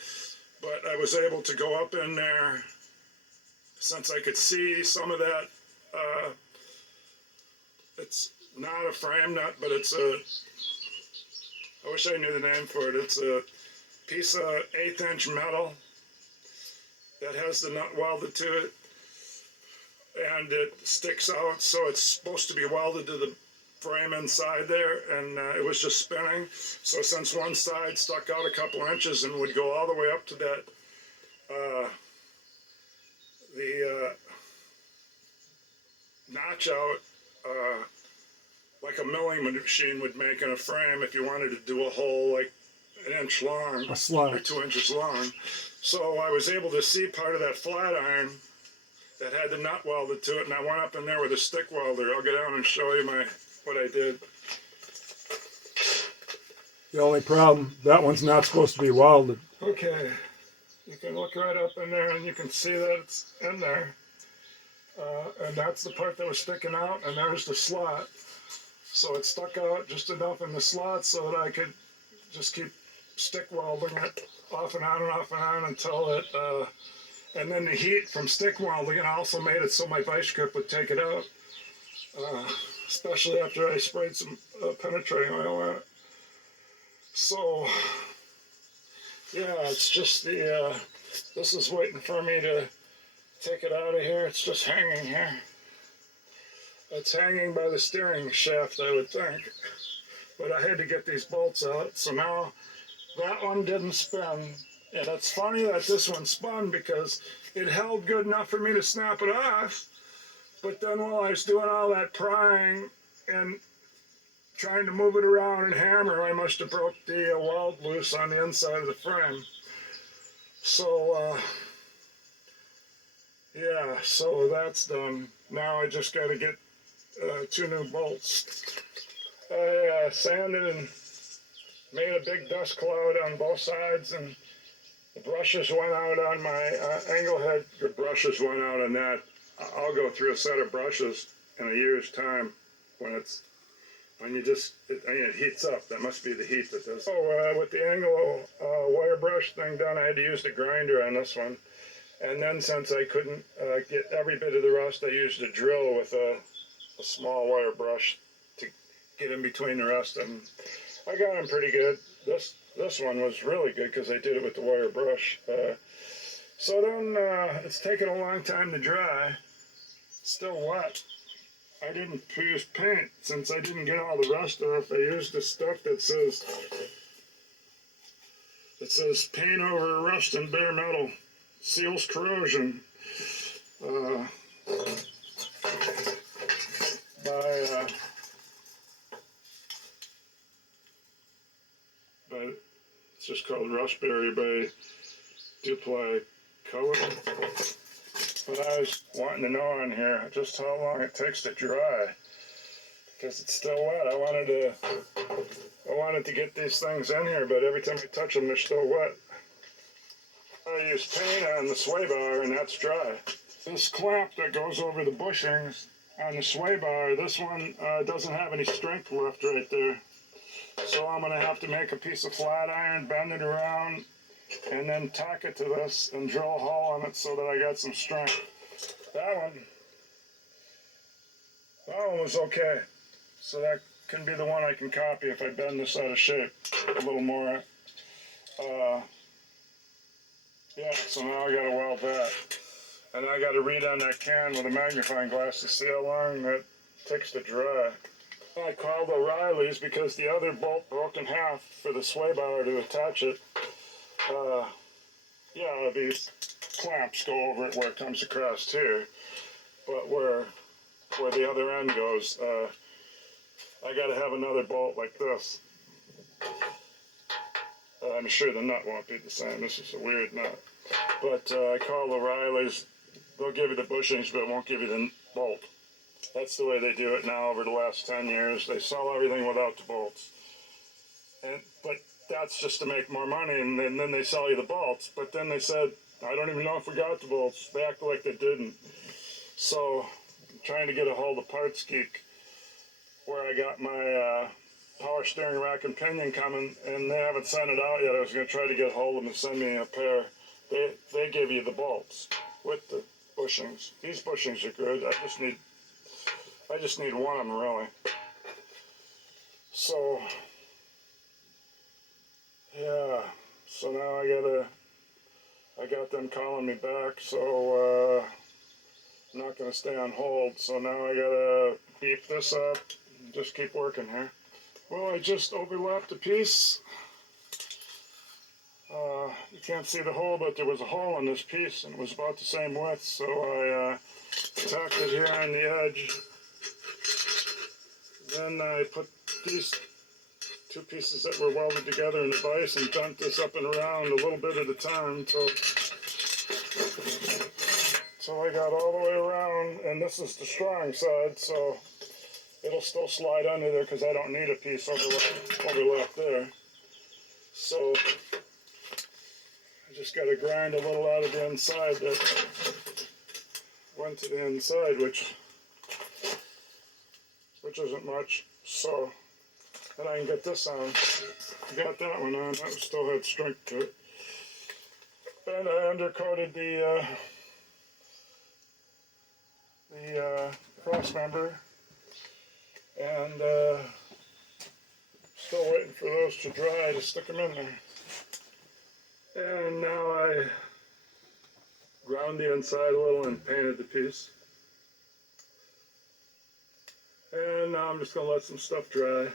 But I was able to go up in there, since I could see some of that. It's not a frame nut, but it's a, I wish I knew the name for it. It's a piece of 1/8 inch metal that has the nut welded to it, and it sticks out, so it's supposed to be welded to the frame inside there, and it was just spinning. So since one side stuck out a couple inches and would go all the way up to that, the notch out, like a milling machine would make in a frame if you wanted to do a hole like an inch long A slot. or 2 inches long. So I was able to see part of that flat iron that had the nut welded to it, and I went up in there with a stick welder. I'll go down and show you what I did. The only problem, that one's not supposed to be welded. Okay, you can look right up in there and you can see that it's in there. And that's the part that was sticking out, and there's the slot. So it stuck out just enough in the slot so that I could just keep stick welding it off and on until it, and then the heat from stick welding it also made it so my vice grip would take it out, especially after I sprayed some penetrating oil on it. So, yeah, it's just the, this is waiting for me to take it out of here. It's just hanging here. It's hanging by the steering shaft, I would think. But I had to get these bolts out, so now that one didn't spin. And it's funny that this one spun because it held good enough for me to snap it off. But then while I was doing all that prying and trying to move it around and hammer, I must have broke the weld loose on the inside of the frame. So, yeah, so that's done. Now I just got to get 2 new bolts. I sanded and made a big dust cloud on both sides, and the brushes went out on my angle head. The brushes went out on that. I'll go through a set of brushes in a year's time when it heats up. That must be the heat that does. So with the angle wire brush thing done, I had to use the grinder on this one. And then since I couldn't get every bit of the rust, I used a drill with a small wire brush to get in between the rust, and I got them pretty good. This one was really good because I did it with the wire brush. So then it's taken a long time to dry. Still wet. I didn't use paint since I didn't get all the rust off. I used the stuff that says paint over rust and bare metal. Seals corrosion. But it's just called Rustberry by Dupli Color. But I was wanting to know on here just how long it takes to dry, because it's still wet. I wanted to get these things in here, but every time I touch them, they're still wet. I use paint on the sway bar, and that's dry. This clamp that goes over the bushings on the sway bar, this one doesn't have any strength left right there. So I'm going to have to make a piece of flat iron, bend it around, and then tack it to this and drill a hole in it so that I got some strength. That one was okay. So that can be the one I can copy if I bend this out of shape a little more. Yeah, so now I gotta weld that. And I gotta read on that can with a magnifying glass to see how long that takes to dry. I called O'Reilly's because the other bolt broke in half for the sway bar to attach it. Yeah, these clamps go over it where it comes across here. But where the other end goes, I gotta have another bolt like this. I'm sure the nut won't be the same. This is a weird nut. But I called O'Reilly's. They'll give you the bushings, but won't give you the bolt. That's the way they do it now over the last 10 years. They sell everything without the bolts. But that's just to make more money, and then they sell you the bolts. But then they said, I don't even know if we got the bolts. They acted like they didn't. So I'm trying to get a hold of Parts Geek, where I got my power steering rack and pinion coming, and they haven't sent it out yet. I was going to try to get a hold of them and send me a pair. They give you the bolts with the bushings. These bushings are good. I just need one of them, really. So yeah, so now I got them calling me back, so I'm not going to stay on hold. So now I gotta beef this up and just keep working here. Well, I just overlapped a piece. You can't see the hole, but there was a hole in this piece, and it was about the same width, so I tacked it here on the edge. Then I put these two pieces that were welded together in a vise and bent this up and around a little bit at a time so I got all the way around, and this is the strong side, so it'll still slide under there because I don't need a piece overlap there. So I just got to grind a little out of the inside that went to the inside, which isn't much. So then I can get this on. Got that one on. That still had strength to it. And I undercoated the crossmember, and still waiting for those to dry to stick them in there. And now I ground the inside a little and painted the piece. And now I'm just going to let some stuff dry.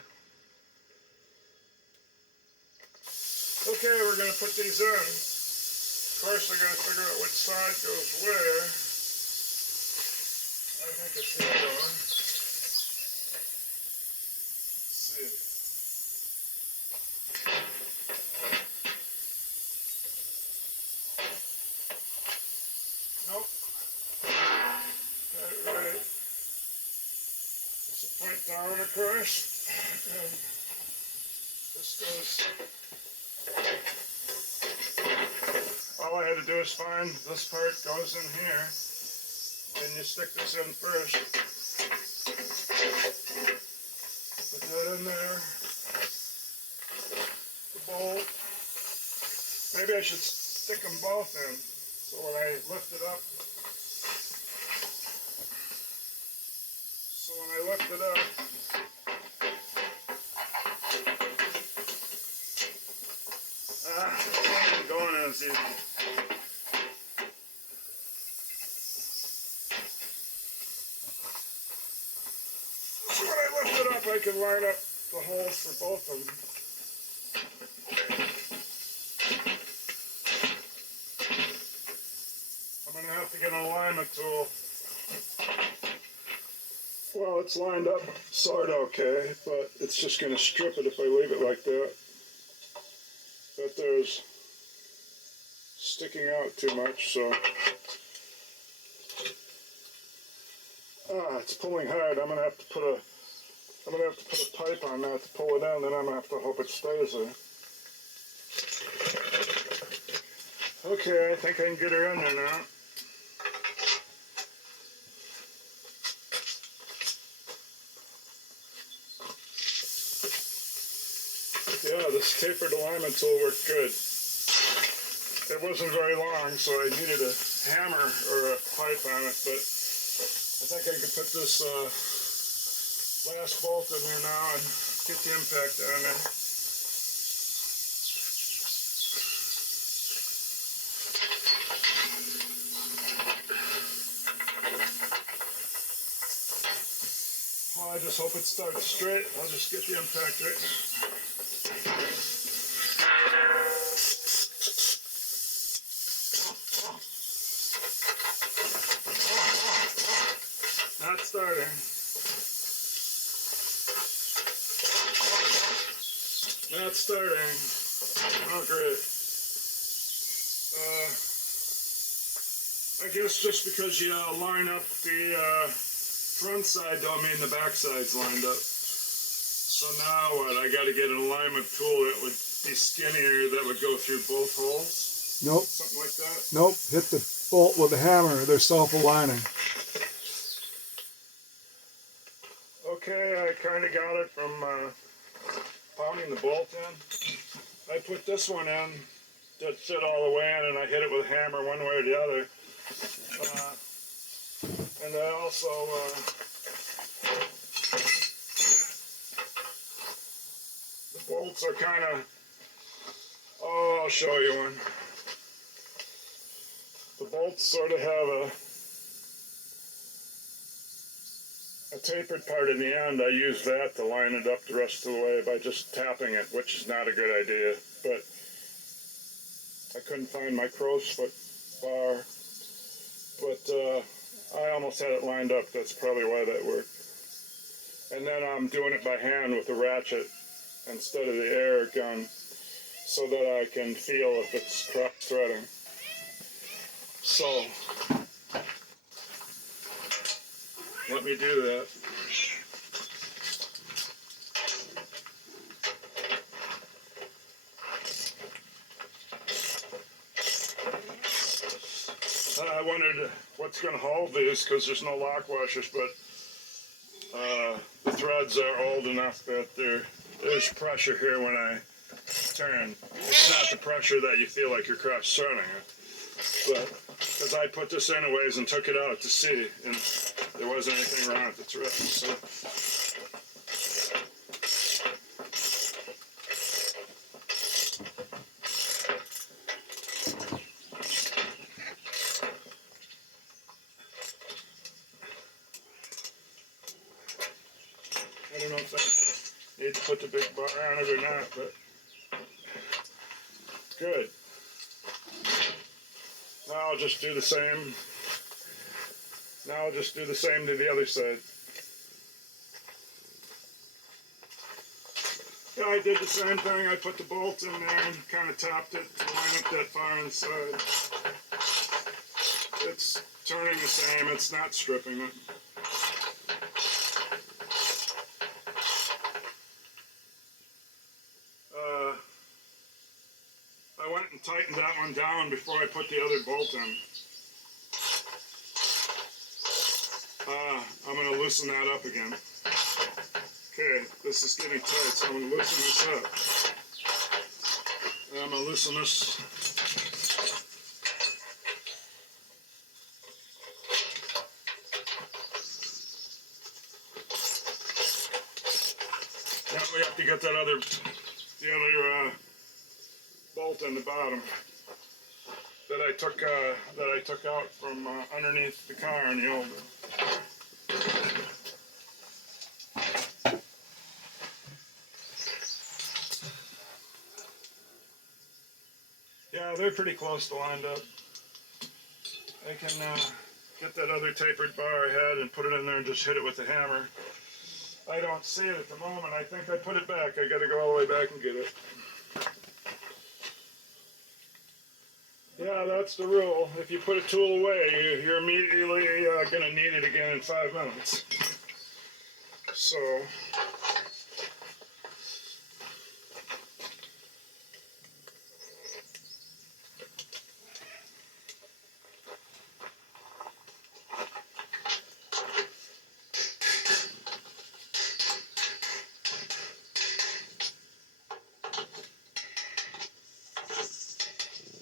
Okay, we're going to put these in. First, I got to figure out which side goes where. I think it's this one. Let's see. Nope. Got it right. This will point down across. And this goes. All I had to do is find this part goes in here, and you stick this in first. Put that in there. The bolt. Maybe I should stick them both in, so when I lift it up. So when I lift it up, it ain't going as easy. So when I lift it up, I can line up the holes for both of them. I'm going to have to get an alignment tool. Well, it's lined up sort of okay, but it's just going to strip it if I leave it like that. But there's sticking out too much, so it's pulling hard. I'm gonna have to put a pipe on that to pull it in, then I'm gonna have to hope it stays there. Okay, I think I can get her in there now. Yeah, this tapered alignment tool worked good. it wasn't very long, so I needed a hammer or a pipe on it, but I think I could put this last bolt in there now and get the impact on there. Oh, I just hope it starts straight. I'll just get the impact right now. Not starting. Not starting. Oh, great. I guess just because you line up the front side don't mean the back side's lined up. So now what? I got to get an alignment tool that would be skinnier that would go through both holes? Nope. Something like that? Nope. Hit the bolt with a hammer. They're self-aligning. Okay, I kind of got it from pounding the bolt in. I put this one in that fit all the way in, and I hit it with a hammer one way or the other. And I also the bolts are kind of, oh, I'll show you one. The bolts sort of have a tapered part in the end. I use that to line it up the rest of the way by just tapping it, which is not a good idea, but I couldn't find my crow's foot bar, but I almost had it lined up. That's probably why that worked. And then I'm doing it by hand with a ratchet instead of the air gun so that I can feel if it's cross-threading. So, let me do that. I wondered what's going to hold these because there's no lock washers, but the threads are old enough that there's pressure here when I turn. It's not the pressure that you feel like you're cross-threading it, but because I put this anyways and took it out to see, and there wasn't anything wrong with the thread. So. I don't know if I need to put the big bar on it or not, but good. Now I'll just do the same. Now I'll just do the same to the other side. Yeah, I did the same thing. I put the bolt in there and kind of tapped it to line up that far inside. It's turning the same. It's not stripping it. I went and tightened that one down before I put the other bolt in. I'm going to loosen that up again. Okay, this is getting tight, so I'm going to loosen this up. And I'm going to loosen this. Now we have to get the other bolt in the bottom that I took out from underneath the car in the old one. Yeah, they're pretty close to lined up. I can get that other tapered bar I had and put it in there and just hit it with the hammer. I don't see it at the moment. I think I put it back. I got to go all the way back and get it. Yeah, that's the rule. If you put a tool away, you're immediately going to need it again in 5 minutes. So,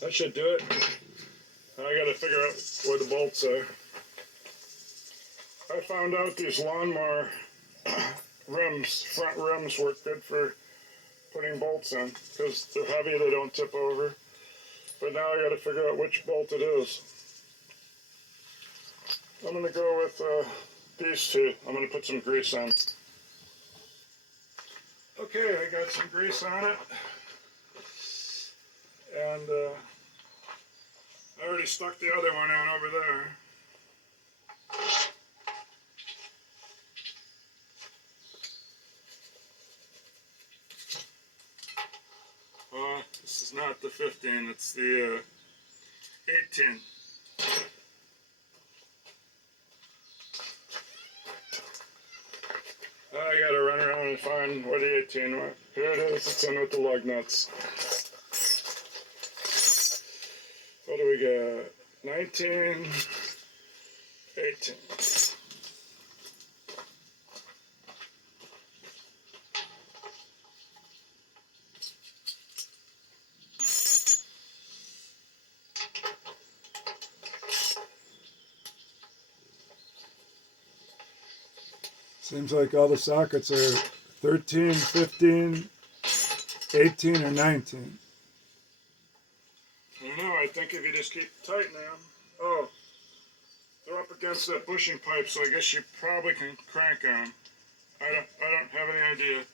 That should do it. Now I gotta figure out where the bolts are. I found out these lawnmower rims, front rims, work good for putting bolts in because they're heavy, they don't tip over. But now I gotta figure out which bolt it is. I'm gonna go with these two. I'm gonna put some grease on. Okay, I got some grease on it. And I already stuck the other one on over there. This is not the 15, it's the 18. I gotta run around and find where the 18 went. Here it is, it's in with the lug nuts. What do we got? 19, 18. Seems like all the sockets are 13, 15, 18, or 19. I don't know, I think if you just keep tightening them. Oh, they're up against that bushing pipe, so I guess you probably can crank on them. I don't have any idea.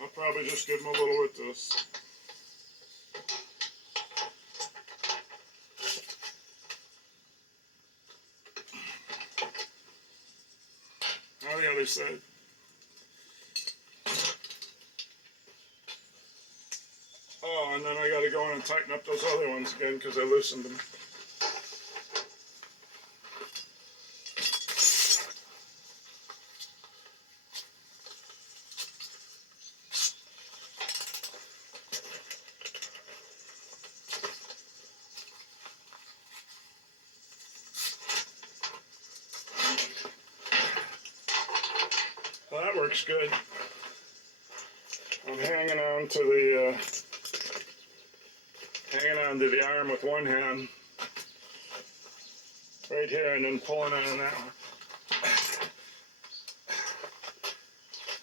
I'll probably just give them a little with this. Now the other side. Oh, and then I gotta go in and tighten up those other ones again because I loosened them. Well, that works good. I'm hanging on to the arm with one hand, right here, and then pulling on that one. I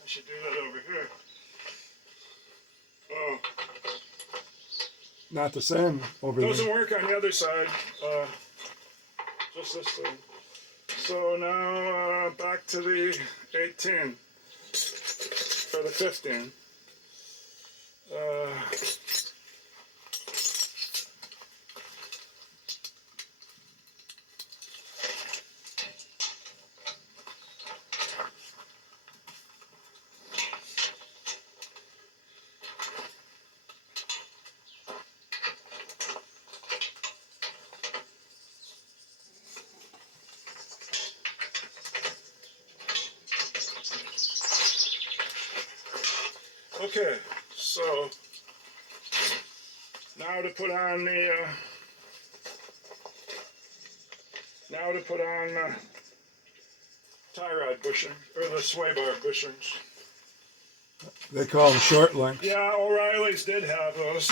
should do that over here. Oh, Not the same over doesn't there. work on the other side. Just this side. So now back to the 18 for the 15. Okay, so now to put on the tie rod bushing or the sway bar bushings. They call them short links. Yeah, O'Reilly's did have those.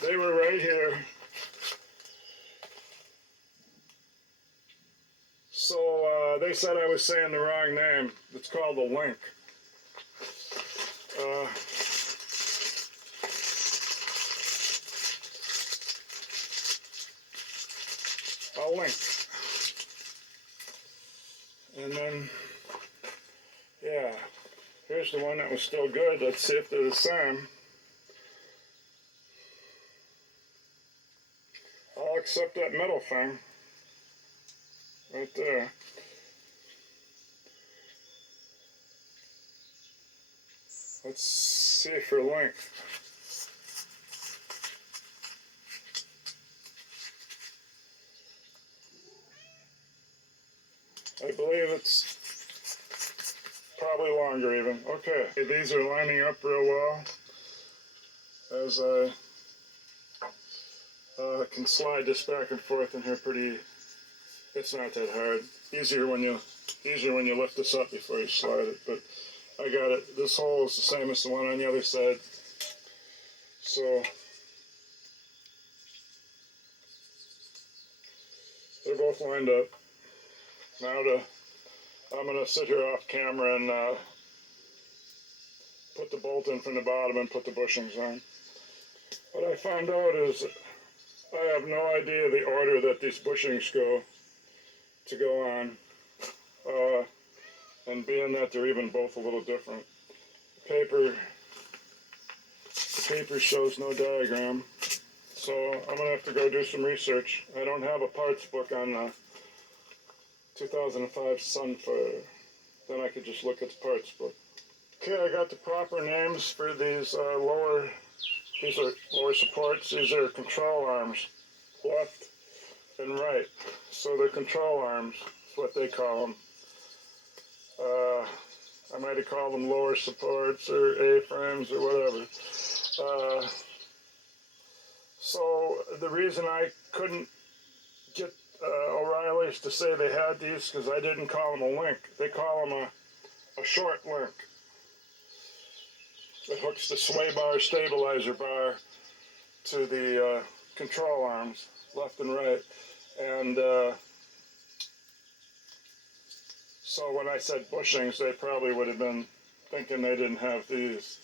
They were right here. So they said I was saying the wrong name. It's called a link. A link. And then, yeah, here's the one that was still good. Let's see if they're the same. I'll accept that middle thing. Right there. Let's see for length. I believe it's probably longer even. Okay, these are lining up real well as I can slide this back and forth in here pretty. It's not that hard. Easier when you lift this up before you slide it. But I got it. This hole is the same as the one on the other side. So they're both lined up. Now I'm gonna sit here off camera and put the bolt in from the bottom and put the bushings on. What I found out is I have no idea the order that these bushings go on. And being that they're even both a little different. The paper shows no diagram, so I'm gonna have to go do some research. I don't have a parts book on the 2005 Sunfire. Then I could just look at the parts book. Okay, I got the proper names for these lower supports. These are control arms, left and right. So they're control arms, is what they call them. I might have called them lower supports or A-frames or whatever. So the reason I couldn't get O'Reilly's to say they had these, because I didn't call them a link. They call them a short link. It hooks the sway bar stabilizer bar to the control arms, left and right. And so when I said bushings, they probably would have been thinking they didn't have these,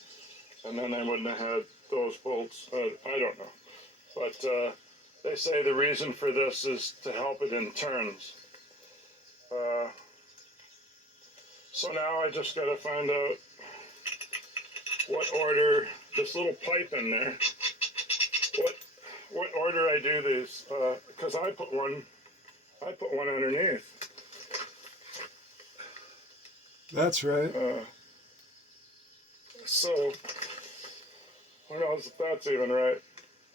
and then they wouldn't have had those bolts. I don't know. But they say the reason for this is to help it in turns. So now I just got to find out what order, this little pipe in there, what order I do these, because I put one underneath. That's right. So, who knows if that's even right.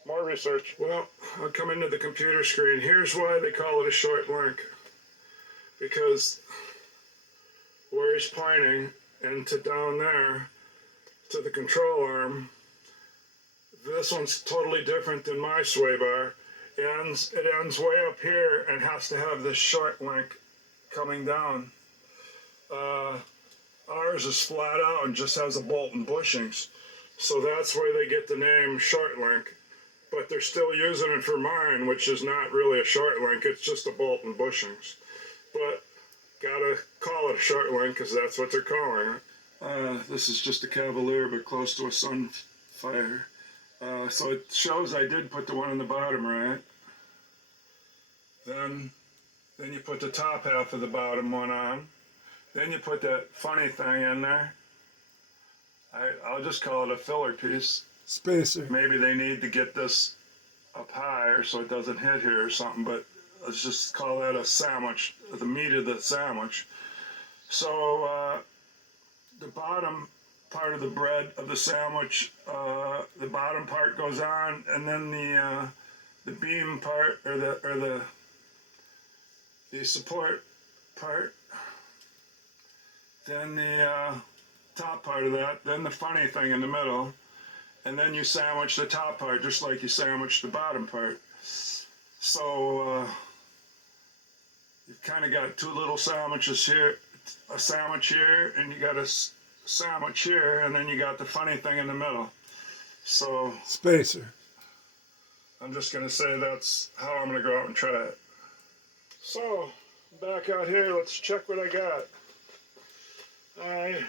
More research. Well, I'll come into the computer screen. Here's why they call it a short link. Because where he's pointing and to down there, to the control arm, this one's totally different than my sway bar. It ends way up here and has to have this short link coming down. Ours is flat out and just has a bolt and bushings. So that's where they get the name short link. But they're still using it for mine, which is not really a short link, it's just a bolt and bushings. But gotta call it a short link because that's what they're calling it. This is just a Cavalier, but close to a Sunfire. So it shows I did put the one on the bottom right. Then you put the top half of the bottom one on. Then you put that funny thing in there. I'll just call it a filler piece. Spacer. Maybe they need to get this up higher so it doesn't hit here or something, but let's just call that a sandwich, the meat of the sandwich. So the bottom part of the bread of the sandwich, the bottom part goes on, and then the beam part or the support part, then the top part of that, then the funny thing in the middle, and then you sandwich the top part just like you sandwich the bottom part. So you've kind of got two little sandwiches here, a sandwich here, and you got a sandwich here, and then you got the funny thing in the middle. So spacer. I'm just gonna say that's how I'm gonna go out and try it. So back out here, let's check what I got. I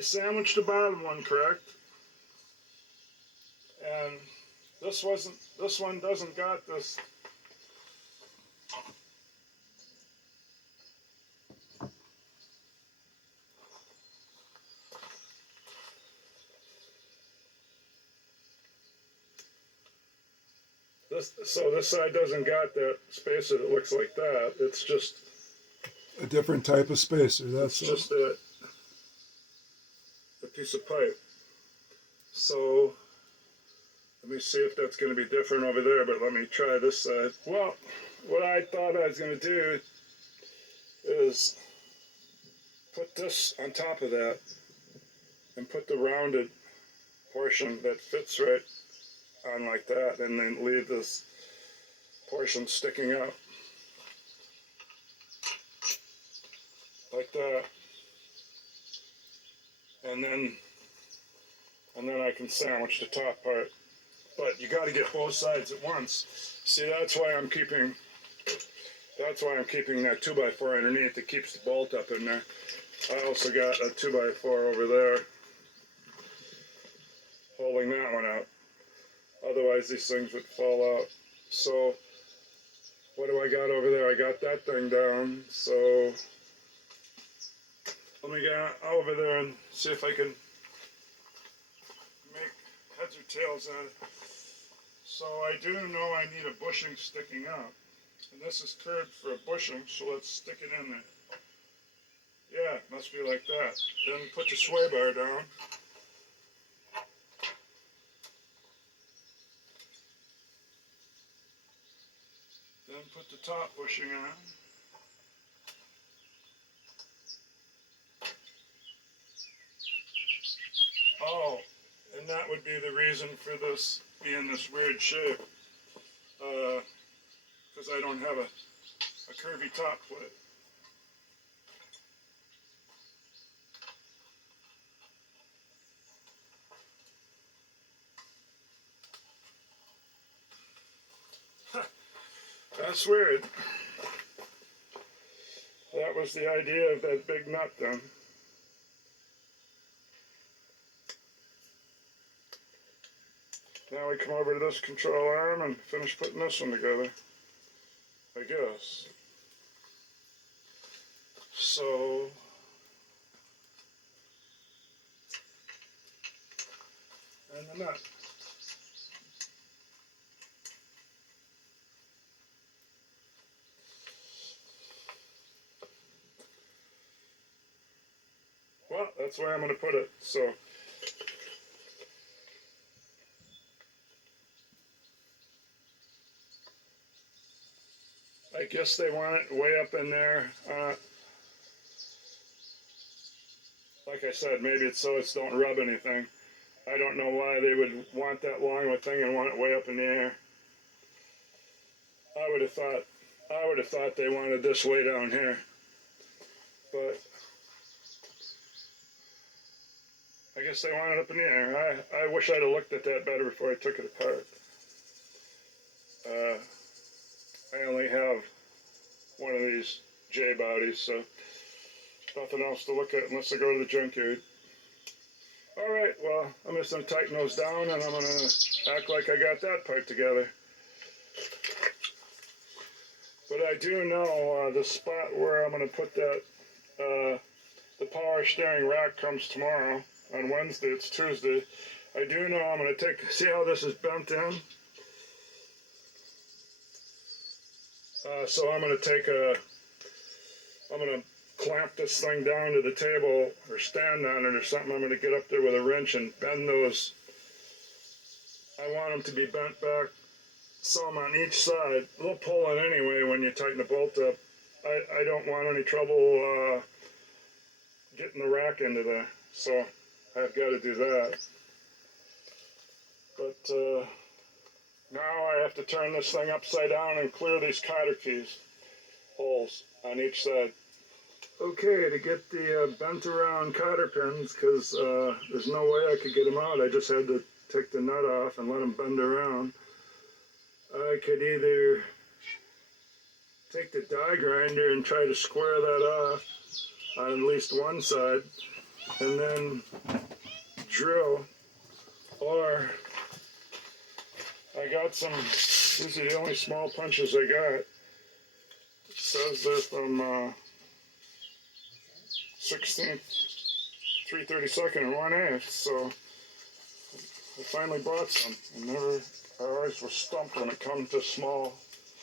sandwiched the bottom one correct, and this one doesn't got this. So this side doesn't got that spacer that looks like that. It's just a different type of spacer. That's it's just a piece of pipe. So let me see if that's going to be different over there, but let me try this side. Well, what I thought I was going to do is put this on top of that and put the rounded portion that fits right on like that, and then leave this portion sticking out like that. and then I can sandwich the top part. But you got to get both sides at once. See, that's why I'm keeping that 2x4 underneath. It keeps the bolt up in there. I also got a 2x4 over there holding that one out. Otherwise these things would fall out. So what do I got over there? I got that thing down. So let me get over there and see if I can make heads or tails out of it. So I do know I need a bushing sticking up. And this is curved for a bushing, so let's stick it in there. Yeah, it must be like that. Then put the sway bar down. Then put the top bushing on. Oh, and that would be the reason for this being this weird shape. Because I don't have a curvy top plate. That's weird. That was the idea of that big nut then. Now we come over to this control arm and finish putting this one together, I guess. So, and the nut. Well, that's where I'm going to put it. So, I guess they want it way up in there. Like I said, maybe it's so it don't rub anything. I don't know why they would want that long of a thing and want it way up in the air. I would have thought they wanted this way down here. But I guess they want it up in the air. I wish I'd have looked at that better before I took it apart. I only have one of these J bodies, so nothing else to look at unless I go to the junkyard. Alright, well, I'm just going to tighten those down and I'm going to act like I got that part together. But I do know the spot where I'm going to put that, the power steering rack comes tomorrow. On Wednesday, it's Tuesday. I do know I'm going to see how this is bent in? So I'm going to I'm going to clamp this thing down to the table or stand on it or something. I'm going to get up there with a wrench and bend those. I want them to be bent back some on each side. They'll pull in anyway when you tighten the bolt up. I don't want any trouble getting the rack into there, so I've got to do that. But now I have to turn this thing upside down and clear these cotter keys holes on each side. Okay, to get the bent around cotter pins, because there's no way I could get them out. I just had to take the nut off and let them bend around. I could either take the die grinder and try to square that off on at least one side and then drill, or I got some, these are the only small punches I got. It says they're from 16th, 3/32 and 1/8, so I finally bought some. I always was stumped when it comes to small,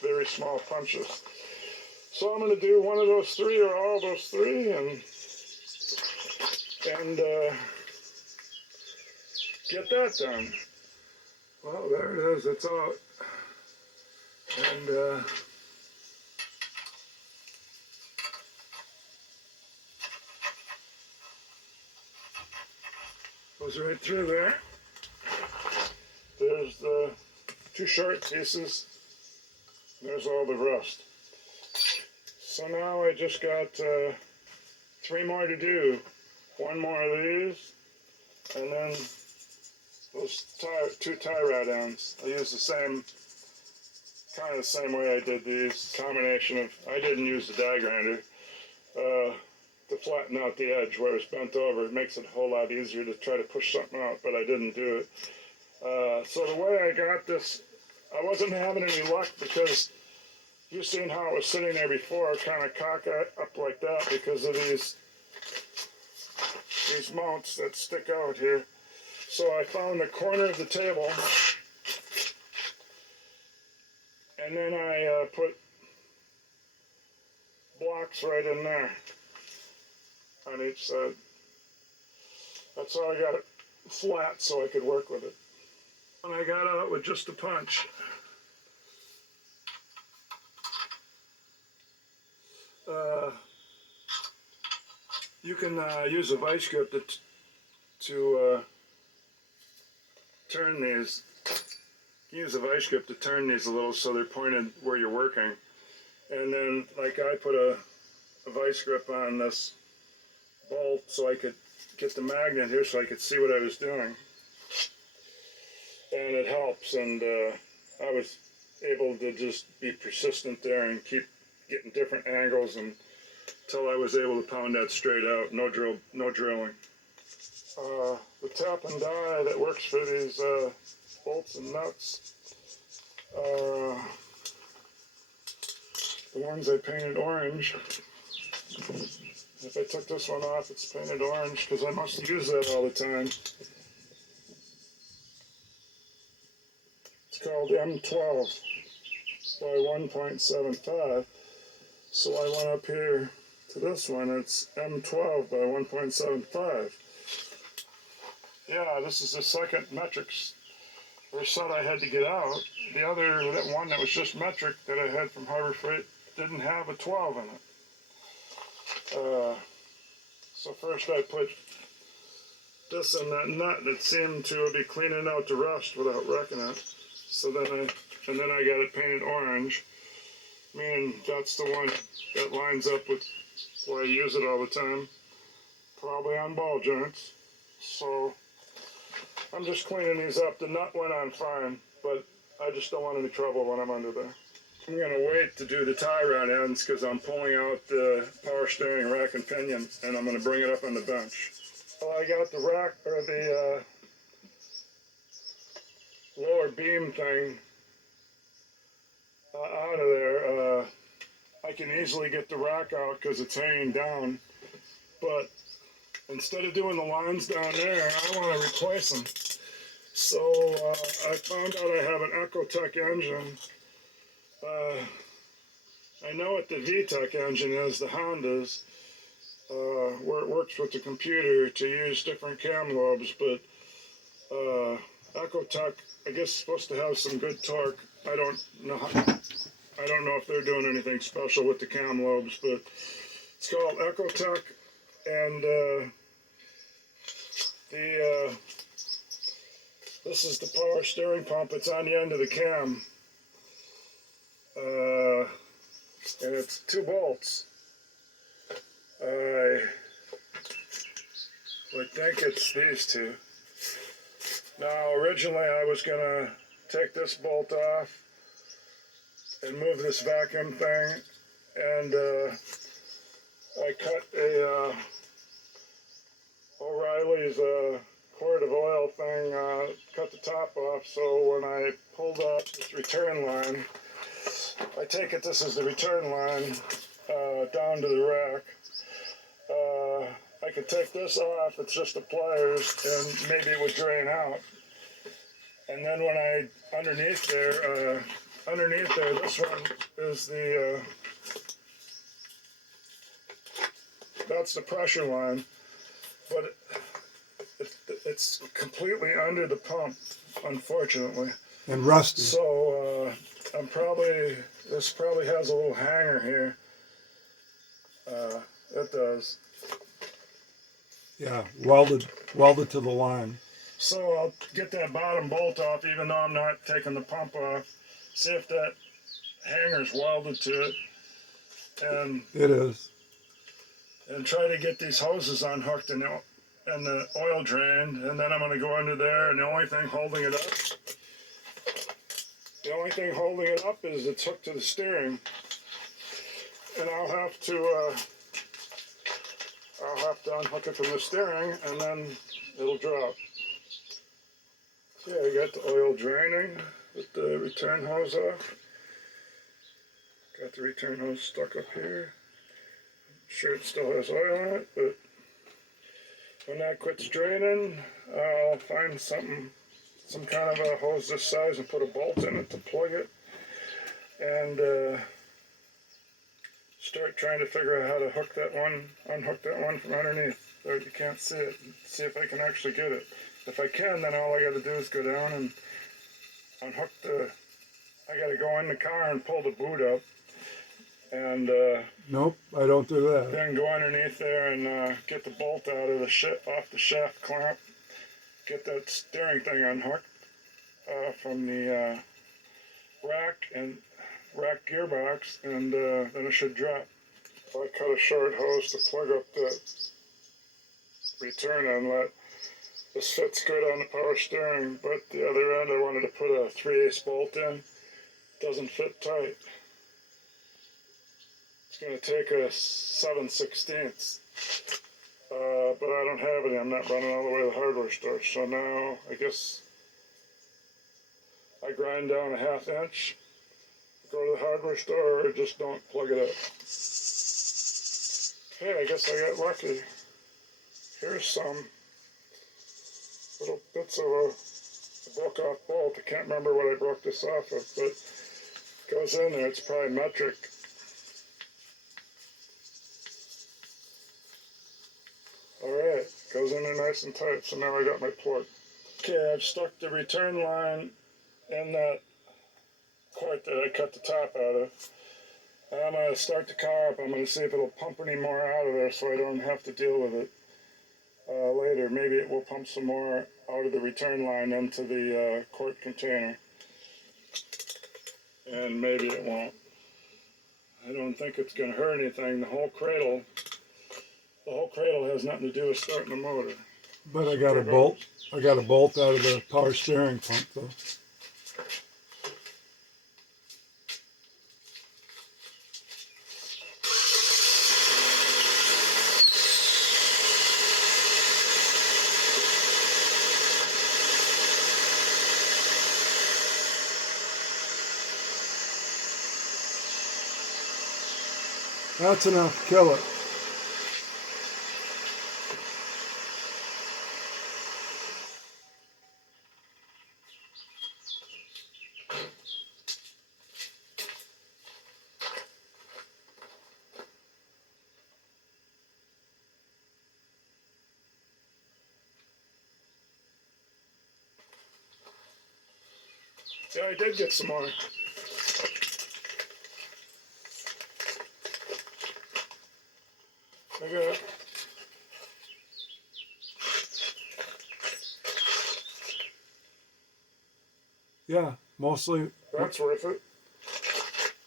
very small punches. So I'm going to do one of those three or all those three and get that done. Well, there it is. It's out. And goes right through there. There's the two short pieces. There's all the rust. So now I just got 3 more to do. one more of these, and then those two tie rod ends. I use the same, kind of the same way I did these, combination of, I didn't use the die grinder to flatten out the edge where it's bent over. It makes it a whole lot easier to try to push something out, but I didn't do it. So the way I got this, I wasn't having any luck because you've seen how it was sitting there before, kind of cock up like that because of these mounts that stick out here. So I found the corner of the table, and then I put blocks right in there on each side. That's how I got it flat so I could work with it. And I got out with just a punch. You can use a vice grip to turn these. You use a vice grip to turn these a little so they're pointed where you're working. And then, like, I put a vice grip on this bolt so I could get the magnet here so I could see what I was doing. And it helps, and I was able to just be persistent there and keep getting different angles until I was able to pound that straight out. No drilling. The tap and die that works for these bolts and nuts are the ones I painted orange. If I took this one off, it's painted orange because I must use that all the time. It's called M12 by 1.75. So I went up here to this one, it's M12 by 1.75. Yeah, this is the second metric set I had to get out. The other, that one that was just metric that I had from Harbor Freight, didn't have a 12 in it. So first I put this in that nut that seemed to be cleaning out the rust without wrecking it. So then I got it painted orange, meaning that's the one that lines up with where I use it all the time, probably on ball joints. So I'm just cleaning these up. The nut went on fine, but I just don't want any trouble when I'm under there. I'm going to wait to do the tie rod ends because I'm pulling out the power steering rack and pinion, and I'm going to bring it up on the bench. Well, I got the rack, or the lower beam thing out of there. I can easily get the rack out because it's hanging down, but instead of doing the lines down there, I want to replace them. So I found out I have an Ecotech engine. I know what the VTEC engine is, the Hondas, where it works with the computer to use different cam lobes, but Ecotech, I guess, is supposed to have some good torque. I don't know if they're doing anything special with the cam lobes, but it's called Ecotech, and this is the power steering pump. It's on the end of the cam. And it's 2 bolts. I would think it's these 2. Now, originally I was going to take this bolt off and move this vacuum thing, and I cut a O'Reilly's quart of oil thing, cut the top off, so when I pulled off this return line, I take it this is the return line down to the rack. I could take this off, it's just the pliers, and maybe it would drain out. And then when I, underneath there, this one is the, that's the pressure line, but it's completely under the pump, unfortunately. And rusty. So this probably has a little hanger here. It does. Yeah, welded to the line. So I'll get that bottom bolt off, even though I'm not taking the pump off. See if that hanger's welded to it. And it is. and try to get these hoses unhooked and the oil drained, and then I'm going to go under there, and the only thing holding it up is it's hooked to the steering, and I'll have to unhook it from the steering, and then it'll drop. Yeah, I got the oil draining with the return hose off. Got the return hose stuck up here. I'm sure it still has oil in it, but when that quits draining, I'll find some kind of a hose this size and put a bolt in it to plug it, and start trying to figure out how to unhook that one from underneath so you can't see it, and see if I can actually get it. If I can, then all I got to do is go down and unhook I got to go in the car and pull the boot up, and Nope, I don't do that. then go underneath there and get the bolt out of off the shaft clamp, get that steering thing unhooked from the rack gearbox, and then it should drop. I cut a short hose to plug up the return inlet. This fits good on the power steering, but the other end I wanted to put a 3/8 bolt in. Doesn't fit tight. It's going to take a 7/16, but I don't have any. I'm not running all the way to the hardware store, so now I guess I grind down a 1/2 inch, go to the hardware store, or just don't plug it up. Hey, I guess I got lucky. Here's some little bits of a broke off bolt. I can't remember what I broke this off of, but it goes in there. It's probably metric. Alright, goes in there nice and tight, so now I got my plug. Okay, I've stuck the return line in that quart that I cut the top out of. And I'm going to start the car up. I'm going to see if it'll pump any more out of there so I don't have to deal with it later. Maybe it will pump some more out of the return line into the quart container. And maybe it won't. I don't think it's going to hurt anything. The whole cradle has nothing to do with starting the motor. But I got a bolt out of the power steering pump though. That's enough, kill it. Yeah, I did get some more. I got Yeah, mostly that's worth it.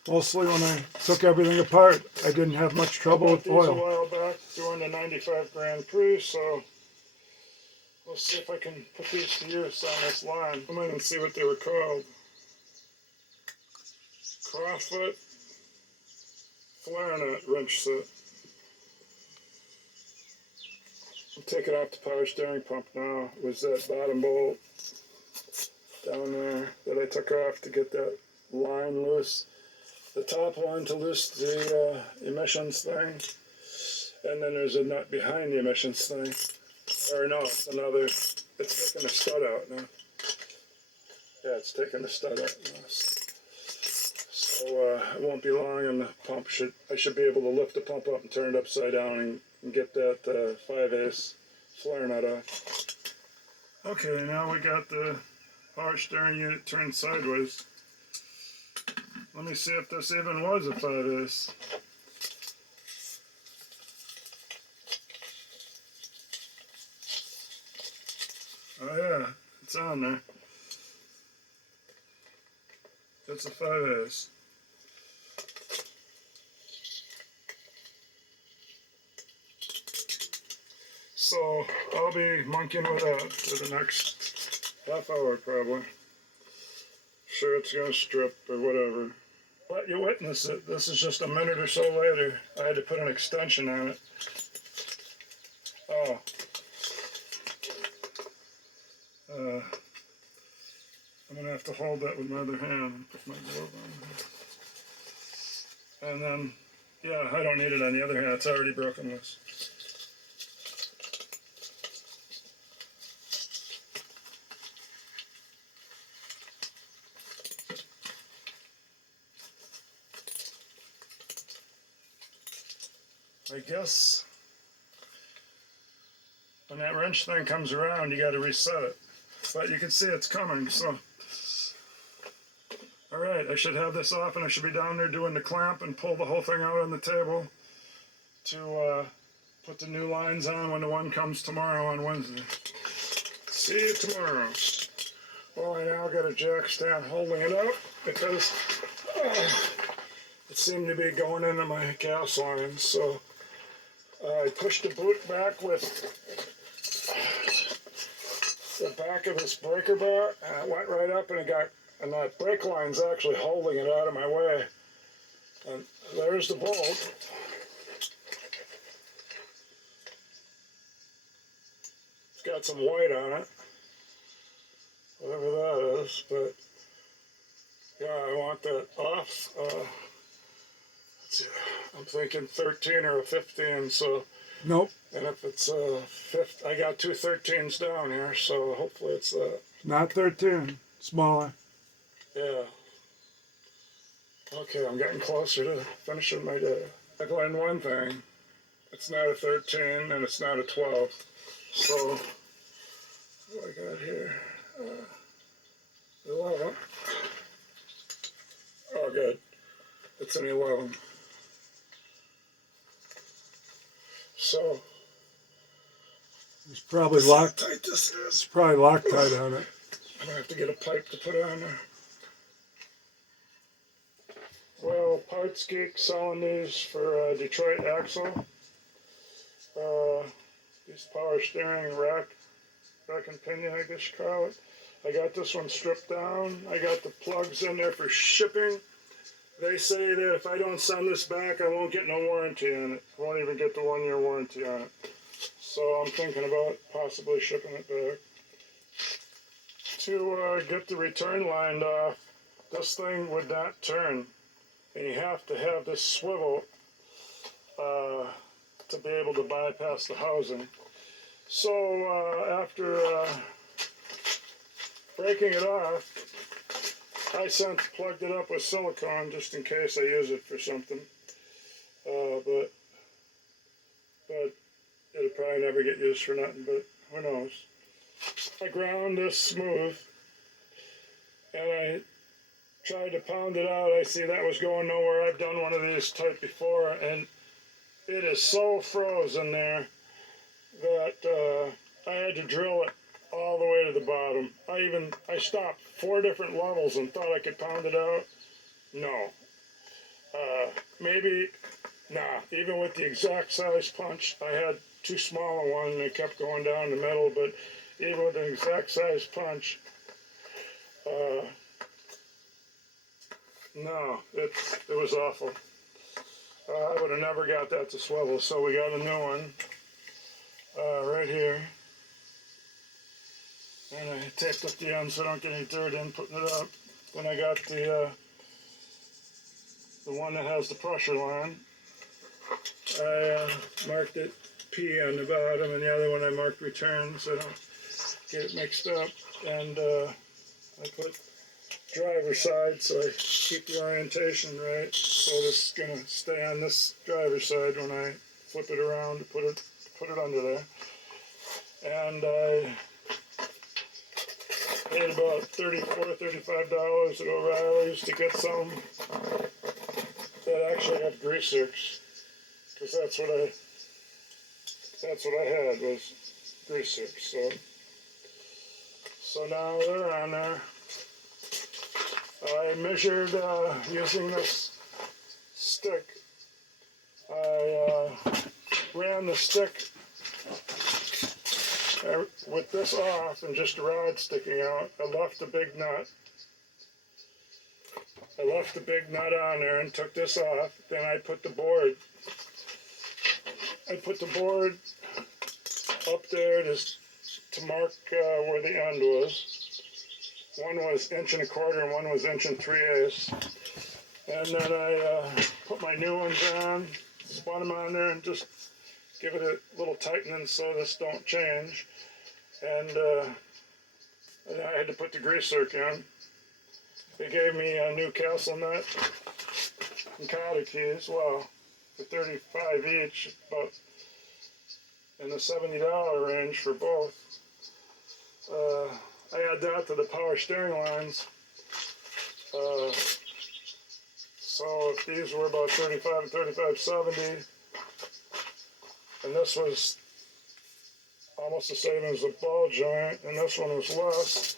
when I took everything apart, I didn't have much trouble with I bought these a oil. while back doing the 95 Grand Prix, so we'll see if I can put these to use on this line. Come in and see what they were called. Crowfoot flare nut wrench set. I'm taking off the power steering pump now. It was that bottom bolt down there that I took off to get that line loose. The top one to loose the emissions thing. And then there's a nut behind the emissions thing. Or no, it's taking the stud out now. Yeah, it's taking the stud out now. So it won't be long, and the pump I should be able to lift the pump up and turn it upside down and get that 5/8 flare nut off. Okay, now we got the power steering unit turned sideways. Let me see if this even was a 5/8. Oh yeah, it's on there. That's a 5/8. So I'll be monkeying with that for the next half hour probably. Sure it's gonna strip or whatever. Let you witness it. This is just a minute or so later. I had to put an extension on it. Oh. I'm gonna have to hold that with my other hand and put my glove on. And then, yeah, I don't need it on the other hand. It's already broken loose. I guess when that wrench thing comes around, you got to reset it. But you can see it's coming, so. All right, I should have this off and I should be down there doing the clamp and pull the whole thing out on the table to put the new lines on when the one comes tomorrow on Wednesday. See you tomorrow. Well, I now got a jack stand holding it up because it seemed to be going into my gas lines, so I pushed the boot back with the back of this breaker bar, and it went right up, and that brake line's actually holding it out of my way. And there's the bolt. It's got some white on it, whatever that is, but yeah, I want that off. Let's see, I'm thinking 13 or a 15, so. Nope. And if it's fifth, I got two 13s down here, so hopefully it's that. Not 13. Smaller. Yeah. Okay, I'm getting closer to finishing my day. I've learned one thing. It's not a 13 and it's not a 12. So, what do I got here? 11. Oh, good. It's an 11. So, It's probably locked. tight this is. It's probably Loctite on it. I'm gonna have to get a pipe to put on there. Well, Parts Geek selling these for Detroit Axle. These power steering rack and pinion, I guess you call it. I got this one stripped down. I got the plugs in there for shipping. They say that if I don't send this back, I won't get no warranty on it. I won't even get the 1-year warranty on it. So I'm thinking about possibly shipping it back. To get the return lined off, this thing would not turn. And you have to have this swivel to be able to bypass the housing. So after breaking it off, I plugged it up with silicone just in case I use it for something. But it'll probably never get used for nothing, but who knows. I ground this smooth, and I tried to pound it out. I see that was going nowhere. I've done one of these type before, and it is so frozen there that I had to drill it all the way to the bottom. I stopped 4 different levels and thought I could pound it out. No. Even with the exact size punch, I had too small a one and it kept going down the middle, but even with an exact size punch, no, it was awful. I would have never got that to swivel, so we got a new one right here. And I taped up the end so I don't get any dirt in putting it up. Then I got the one that has the pressure line. I marked it P on the bottom, and the other one I marked return so I don't get it mixed up. And I put driver's side so I keep the orientation right. So this is gonna stay on this driver's side when I flip it around to put it under there. And I paid about $34, $35 at O'Reilly's to get some that actually have greasers, because that's what I had was greasers. So now they're on there. I measured using this stick. I ran the stick with this off and just a rod sticking out, I left the big nut. I left the big nut on there and took this off. Then I put the board up there to mark where the end was. One was 1.25 and one was 1 3/8. And then I put my new ones on, spun them on there, and just give it a little tightening so this don't change. And I had to put the grease zerk in. They gave me a new castle nut and cotter keys, well, for $35 each, about in the $70 range for both. I add that to the power steering lines. So if these were about 35 and 35.70, and this was almost the same as the ball joint, and this one was less,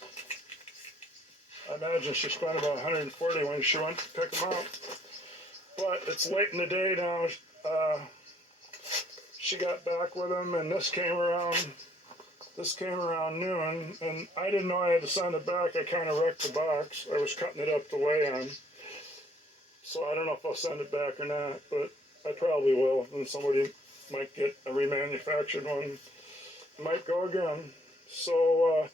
I imagine she spent about 140 when she went to pick them up. But it's late in the day now. She got back with them, and this came around noon, and I didn't know I had to send it back. I kind of wrecked the box. I was cutting it up to weigh on. So I don't know if I'll send it back or not, but I probably will. And somebody might get a remanufactured one. Might go again. So,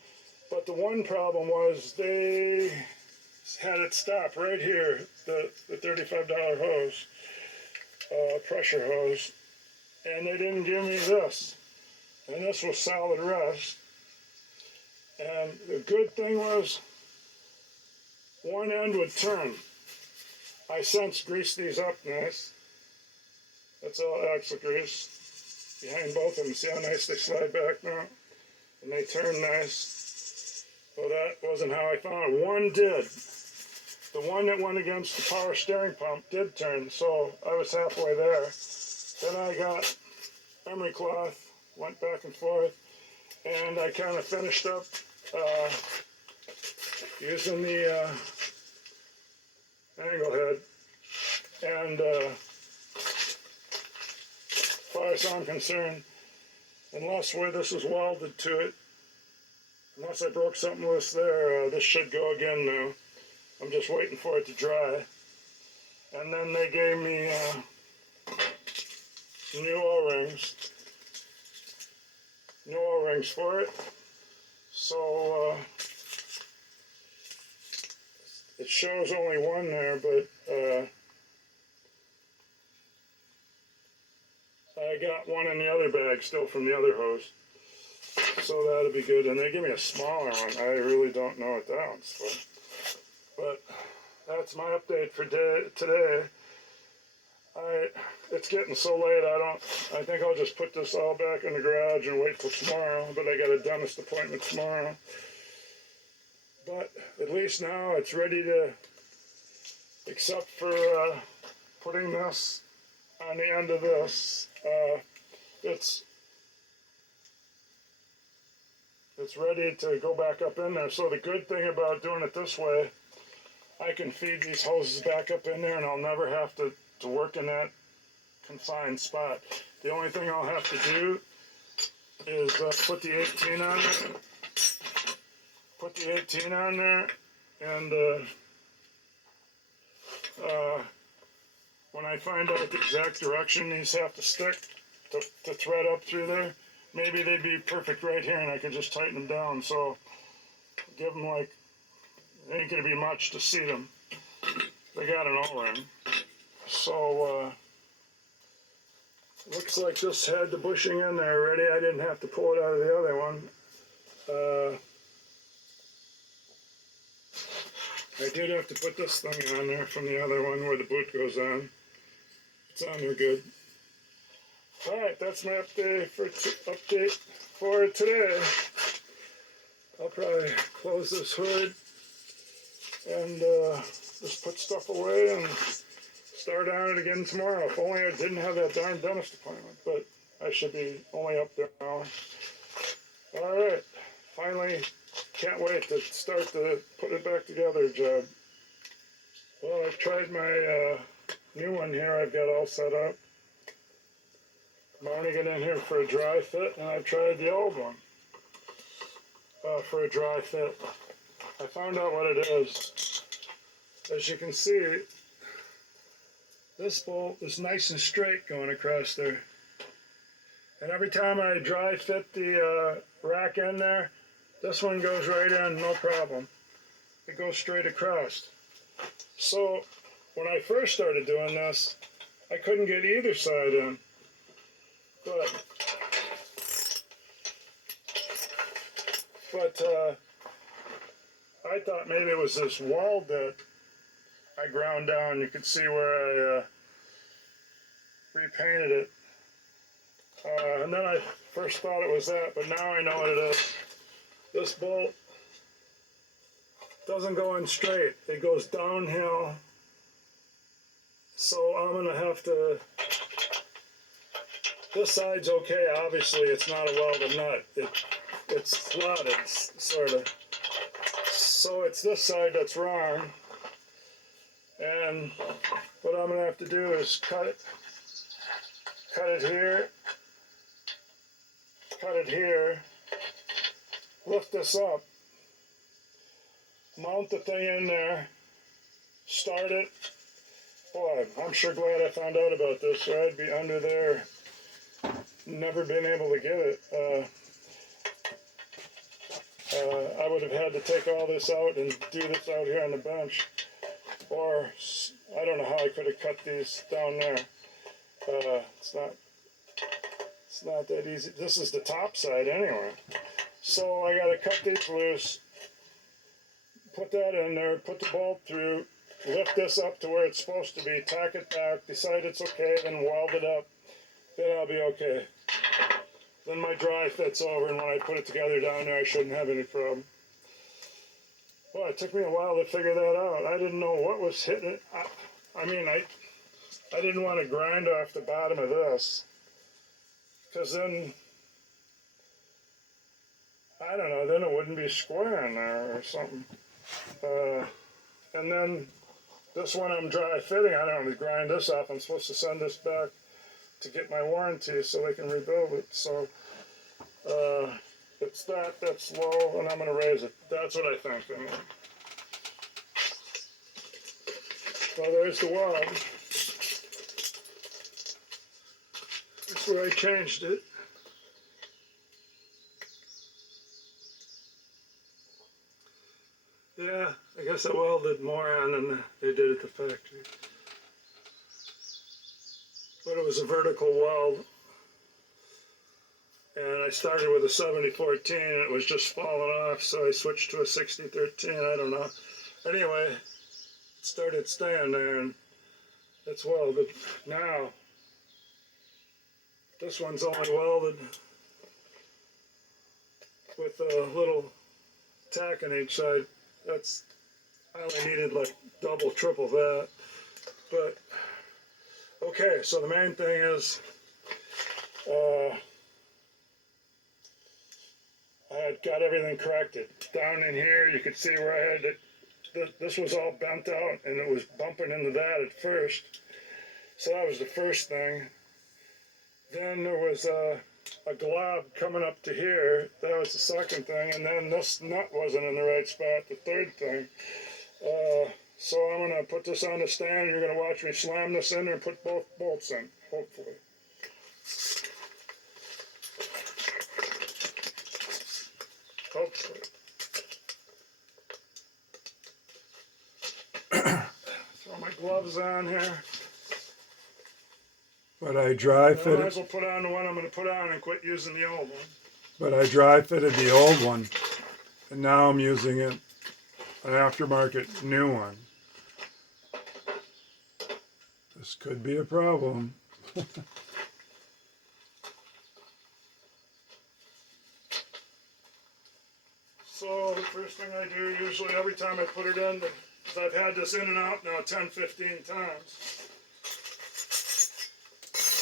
but the one problem was they had it stop right here, the $35 hose, pressure hose, and they didn't give me this. And this was solid rust. And the good thing was one end would turn. I since greased these up nice. That's all axle grease behind both of them. See how nice they slide back now? And they turn nice. Well, that wasn't how I found it. One did. The one that went against the power steering pump did turn, so I was halfway there. Then I got emery cloth, went back and forth, and I kind of finished up using the angle head. And as far as I'm concerned, unless where this is welded to it, unless I broke something loose there, this should go again now. I'm just waiting for it to dry. And then they gave me new O-rings for it. So it shows only one there, but I got one in the other bag still from the other hose. So that'll be good. And they give me a smaller one. I really don't know what that one's for. But that's my update for today. It's getting so late, I think I'll just put this all back in the garage and wait till tomorrow, but I got a dentist appointment tomorrow. But at least now it's ready to, except for putting this on the end of this, it's ready to go back up in there. So the good thing about doing it this way, I can feed these hoses back up in there and I'll never have to work in that confined spot. The only thing I'll have to do is put the 18 on there. Put the 18 on there, and when I find out the exact direction these have to stick to thread up through there, maybe they'd be perfect right here and I could just tighten them down. So give them like, it ain't gonna be much to see them. They got an O-ring. So looks like this had the bushing in there already. I didn't have to pull it out of the other one. I did have to put this thing on there from the other one where the boot goes on. It's on there good. Alright, that's my update for today. I'll probably close this hood and just put stuff away and start on it again tomorrow. If only I didn't have that darn dentist appointment, but I should be only up there now. Alright, finally, can't wait to start the put it back together job. Well, I've tried my new one here I've got all set up. I'm only getting in here for a dry fit, and I've tried the old one. for a dry fit. I found out what it is. As you can see, this bolt is nice and straight going across there. And every time I dry fit the rack in there, this one goes right in, no problem. It goes straight across. So when I first started doing this, I couldn't get either side in. But I thought maybe it was this weld that I ground down. You could see where I repainted it. And then I first thought it was that, but now I know what it is. This bolt doesn't go in straight. It goes downhill. So I'm going to have to... This side's okay, obviously. It's not a welded nut. It's slotted, sort of. So it's this side that's wrong. And what I'm going to have to do is cut it here, lift this up, mount the thing in there, start it. Boy, I'm sure glad I found out about this, or I'd be under there, never been able to get it. I would have had to take all this out and do this out here on the bench, or I don't know how I could have cut these down there. It's not that easy. This is the top side anyway. So I got to cut these loose, put that in there, put the bolt through, lift this up to where it's supposed to be, tack it back, decide it's okay, then weld it up. Then I'll be okay. Then my dry fit's over, and when I put it together down there, I shouldn't have any problem. Well, it took me a while to figure that out. I didn't know what was hitting it. I didn't want to grind off the bottom of this, because then, I don't know, then it wouldn't be square in there or something. And then this one I'm dry fitting, I don't want to grind this off. I'm supposed to send this back to get my warranty so they can rebuild it. So it's that's low, and I'm going to raise it. That's what I think. I mean. Well, there's the weld. That's where I changed it. Yeah, I guess I welded more on than they did at the factory. But it was a vertical weld. And I started with a 7014 and it was just falling off, so I switched to a 6013, I don't know. Anyway, it started staying there and it's welded. Now, this one's only welded with a little tack on each side. I only needed like double, triple that. But, okay, so the main thing is, I had got everything corrected. Down in here, you could see where I had it. This was all bent out, and it was bumping into that at first. So that was the first thing. Then there was a glob coming up to here. That was the second thing. And then this nut wasn't in the right spot, the third thing. So I'm going to put this on the stand. You're going to watch me slam this in there and put both bolts in, hopefully. Hopefully. Throw my gloves on here. But I dry I might fitted. as well put on the one I'm going to put on and quit using the old one. But I dry fitted the old one, and now I'm using it, an aftermarket new one. This could be a problem. So the first thing I do, usually every time I put it in, because I've had this in and out now 10, 15 times,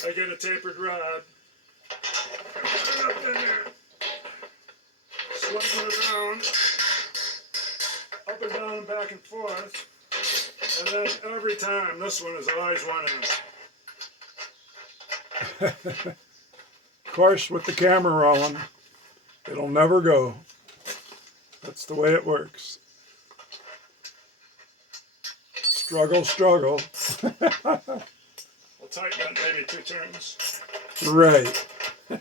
I get a tapered rod, put it up in there, swing it around, up and down and back and forth, and then every time, this one is always one end. Of course, with the camera rolling, it'll never go. That's the way it works. Struggle, struggle. We'll tighten that maybe 2 turns. Right. Is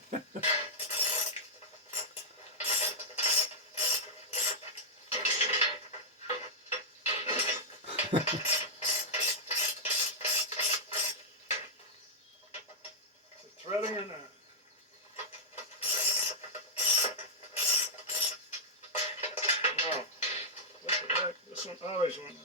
it threading or not? No. What the heck? This one always went on.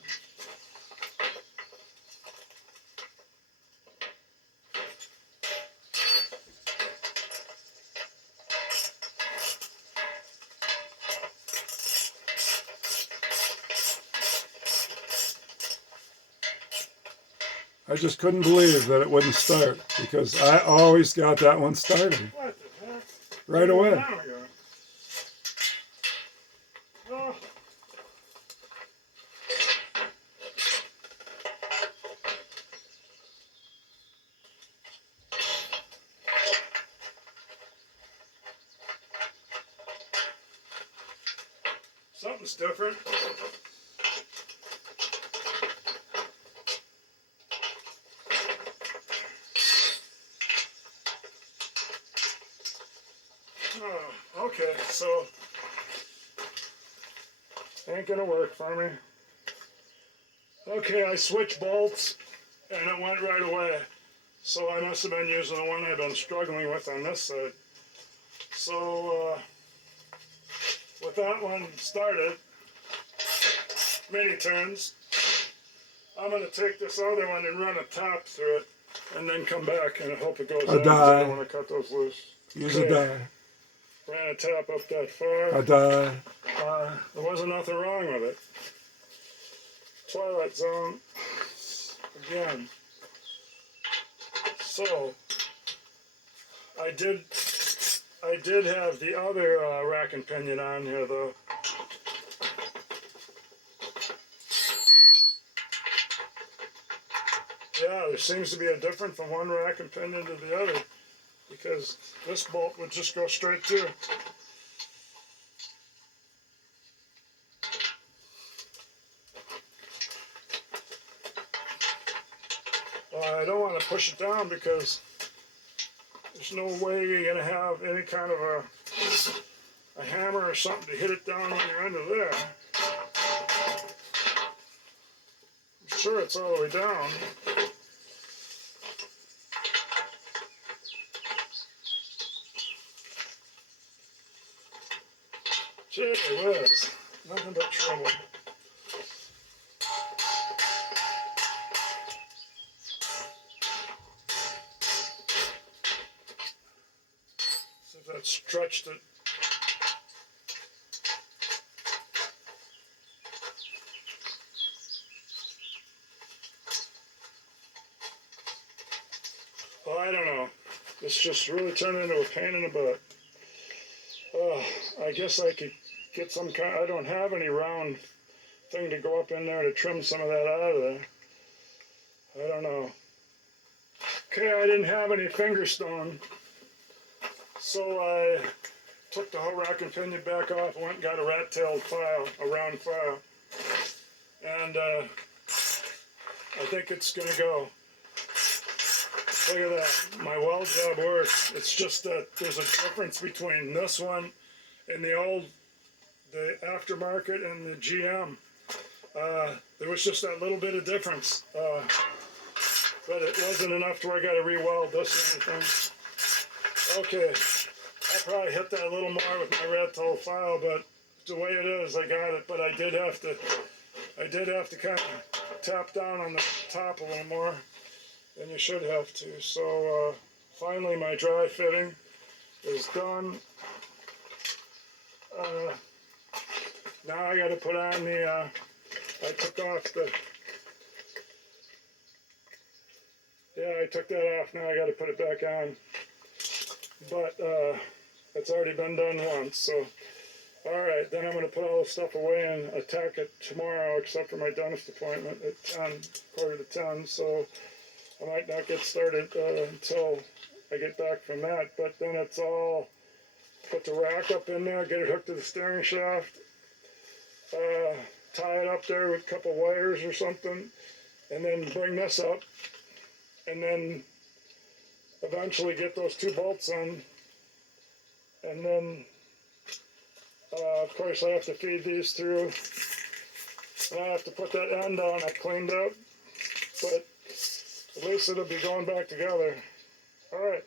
I just couldn't believe that it wouldn't start because I always got that one started What the heck? right away. Now we go. Oh. Something's different. Oh, okay, so ain't gonna work for me. Okay, I switched bolts and it went right away. So I must have been using the one I've been struggling with on this side. So with that one started, many turns, I'm gonna take this other one and run a top through it and then come back and hope it goes A in 'cause I die. don't want to cut those loose. Use a die. Ran a tap up that far. A die. There wasn't nothing wrong with it. Twilight Zone again. So I did have the other rack and pinion on here though. Yeah, there seems to be a difference from one rack and pinion to the other because this bolt would just go straight through. I don't want to push it down because there's no way you're going to have any kind of a hammer or something to hit it down when you're under there. I'm sure it's all the way down. Gee whiz, nothing but trouble. See if that stretched it. Well, I don't know. This just really turned into a pain in the butt. I guess I could get some kind. I don't have any round thing to go up in there to trim some of that out of there. I don't know. Okay, I didn't have any finger stone, so I took the whole rack and pinion back off and went and got a rat-tailed file, a round file, and I think it's gonna go. Look at that, my weld job works. It's just that there's a difference between this one and the aftermarket and the GM. There was just that little bit of difference, but it wasn't enough to where I got to re-weld this or anything. Okay, I probably hit that a little more with my rat-tailed file, but the way it is, I got it. But I did have to kind of tap down on the top a little more than you should have to. So finally my dry fitting is done. Now I got to put on the, I took off the, yeah, I took that off. Now I got to put it back on. But it's already been done once. So, all right, then I'm going to put all the stuff away and attack it tomorrow, except for my dentist appointment at 10, quarter to 10. So I might not get started until I get back from that, but then it's all, put the rack up in there, get it hooked to the steering shaft, tie it up there with a couple wires or something, and then bring this up, and then eventually get those two bolts on, and then of course I have to feed these through, and I have to put that end on. I cleaned up, but at least it'll be going back together. All right.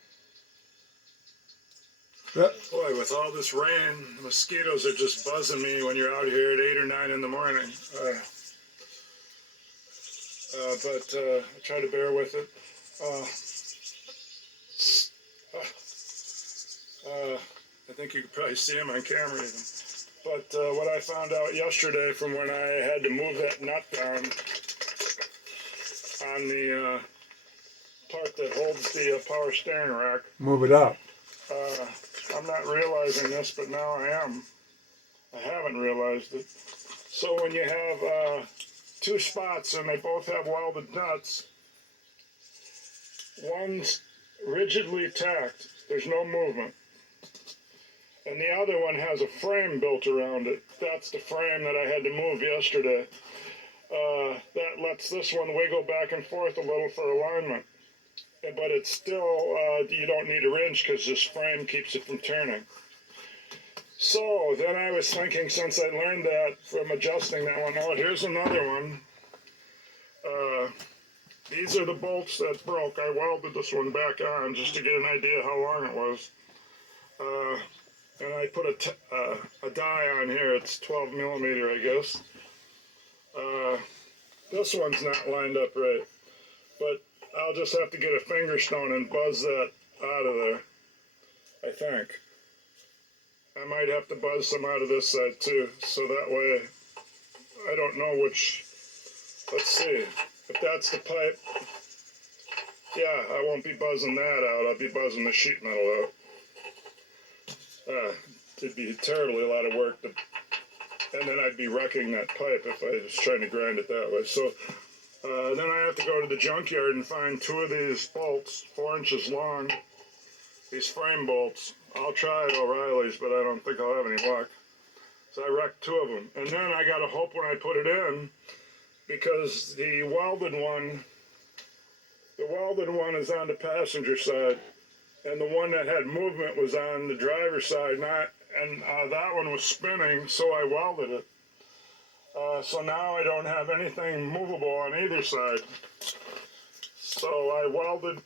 That, Boy, with all this rain, the mosquitoes are just buzzing me when you're out here at 8 or 9 in the morning. But I try to bear with it. I think you could probably see them on camera even. But what I found out yesterday from when I had to move that nut down on the part that holds the power steering rack, move it up. I'm not realizing this, but now I am. I haven't realized it. So when you have two spots and they both have welded nuts, one's rigidly tacked, there's no movement, and the other one has a frame built around it. That's the frame that I had to move yesterday. That lets this one wiggle back and forth a little for alignment. But it's still, you don't need a wrench because this frame keeps it from turning. So then I was thinking, since I learned that from adjusting that one out, here's another one. These are the bolts that broke. I welded this one back on just to get an idea how long it was. And I put a die on here. It's 12 millimeter, I guess. This one's not lined up right, but I'll just have to get a finger stone and buzz that out of there, I think. I might have to buzz some out of this side too, so that way I don't know which. Let's see. If that's the pipe, yeah, I won't be buzzing that out. I'll be buzzing the sheet metal out. It'd be terribly a lot of work, and then I'd be wrecking that pipe if I was trying to grind it that way. So then I have to go to the junkyard and find two of these bolts, 4 inches long, these frame bolts. I'll try at O'Reilly's, but I don't think I'll have any luck. So I wrecked two of them. And then I got to hope when I put it in, because the welded one is on the passenger side, and the one that had movement was on the driver's side, and that one was spinning, so I welded it. So now I don't have anything movable on either side. So I welded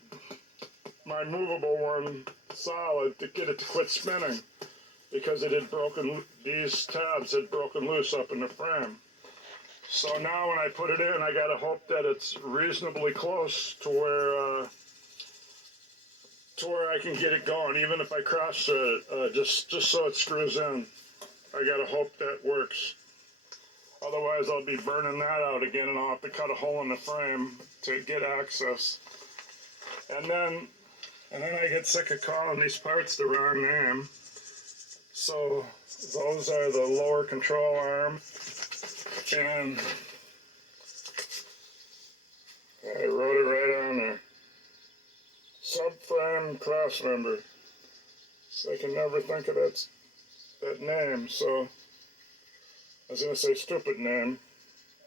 my movable one solid to get it to quit spinning, because it had broken, these tabs had broken loose up in the frame. So now when I put it in, I gotta hope that it's reasonably close to where I can get it going, even if I cross thread it, just so it screws in. I gotta hope that works. Otherwise I'll be burning that out again, and I'll have to cut a hole in the frame to get access. And then I get sick of calling these parts the wrong name. So those are the lower control arm, and I wrote it right on there. Subframe crossmember. So I can never think of that name, so I was gonna say stupid name.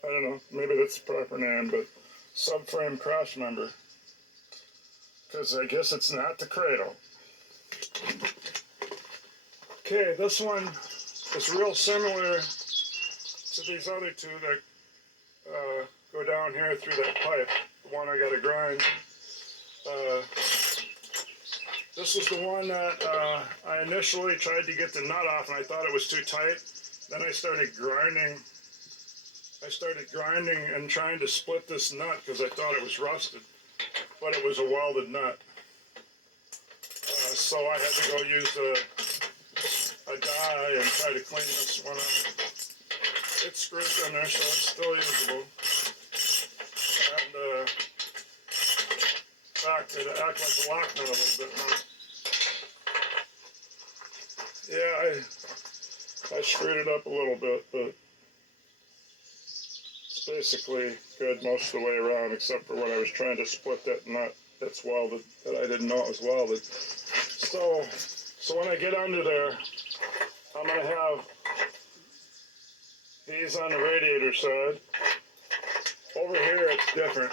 I don't know, maybe that's the proper name, but subframe crossmember. Because I guess it's not the cradle. Okay, this one is real similar to these other two that go down here through that pipe. The one I gotta grind. This is the one that I initially tried to get the nut off, and I thought it was too tight. Then I started grinding. And trying to split this nut because I thought it was rusted, but it was a welded nut. So I had to go use a die and try to clean this one up. It's screwed in there, so it's still usable. And in fact, it acts like a lock nut a little bit now. Yeah, I screwed it up a little bit, but it's basically good most of the way around, except for when I was trying to split that nut that's welded, that I didn't know it was welded. So when I get under there, I'm going to have these on the radiator side. Over here it's different.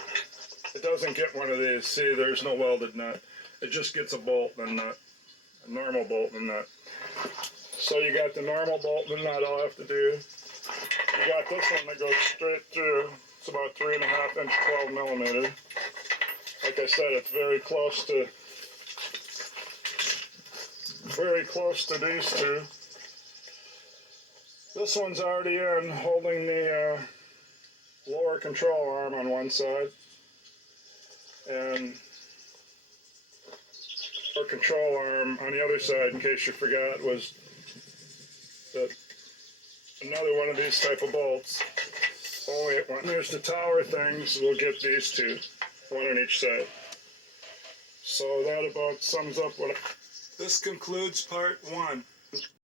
It doesn't get one of these. See, there's no welded nut. It just gets a bolt and nut, a normal bolt and nut. So you got the normal bolt and nut. All I have to do, you got this one that goes straight through. It's about 3.5 inch, 12 millimeter. Like I said, it's very close to these two. This one's already in, holding the lower control arm on one side, and our control arm on the other side, in case you forgot, was another one of these type of bolts. Only when there's the tower things, we'll get these two, one on each side. So that about sums up what. This concludes part 1.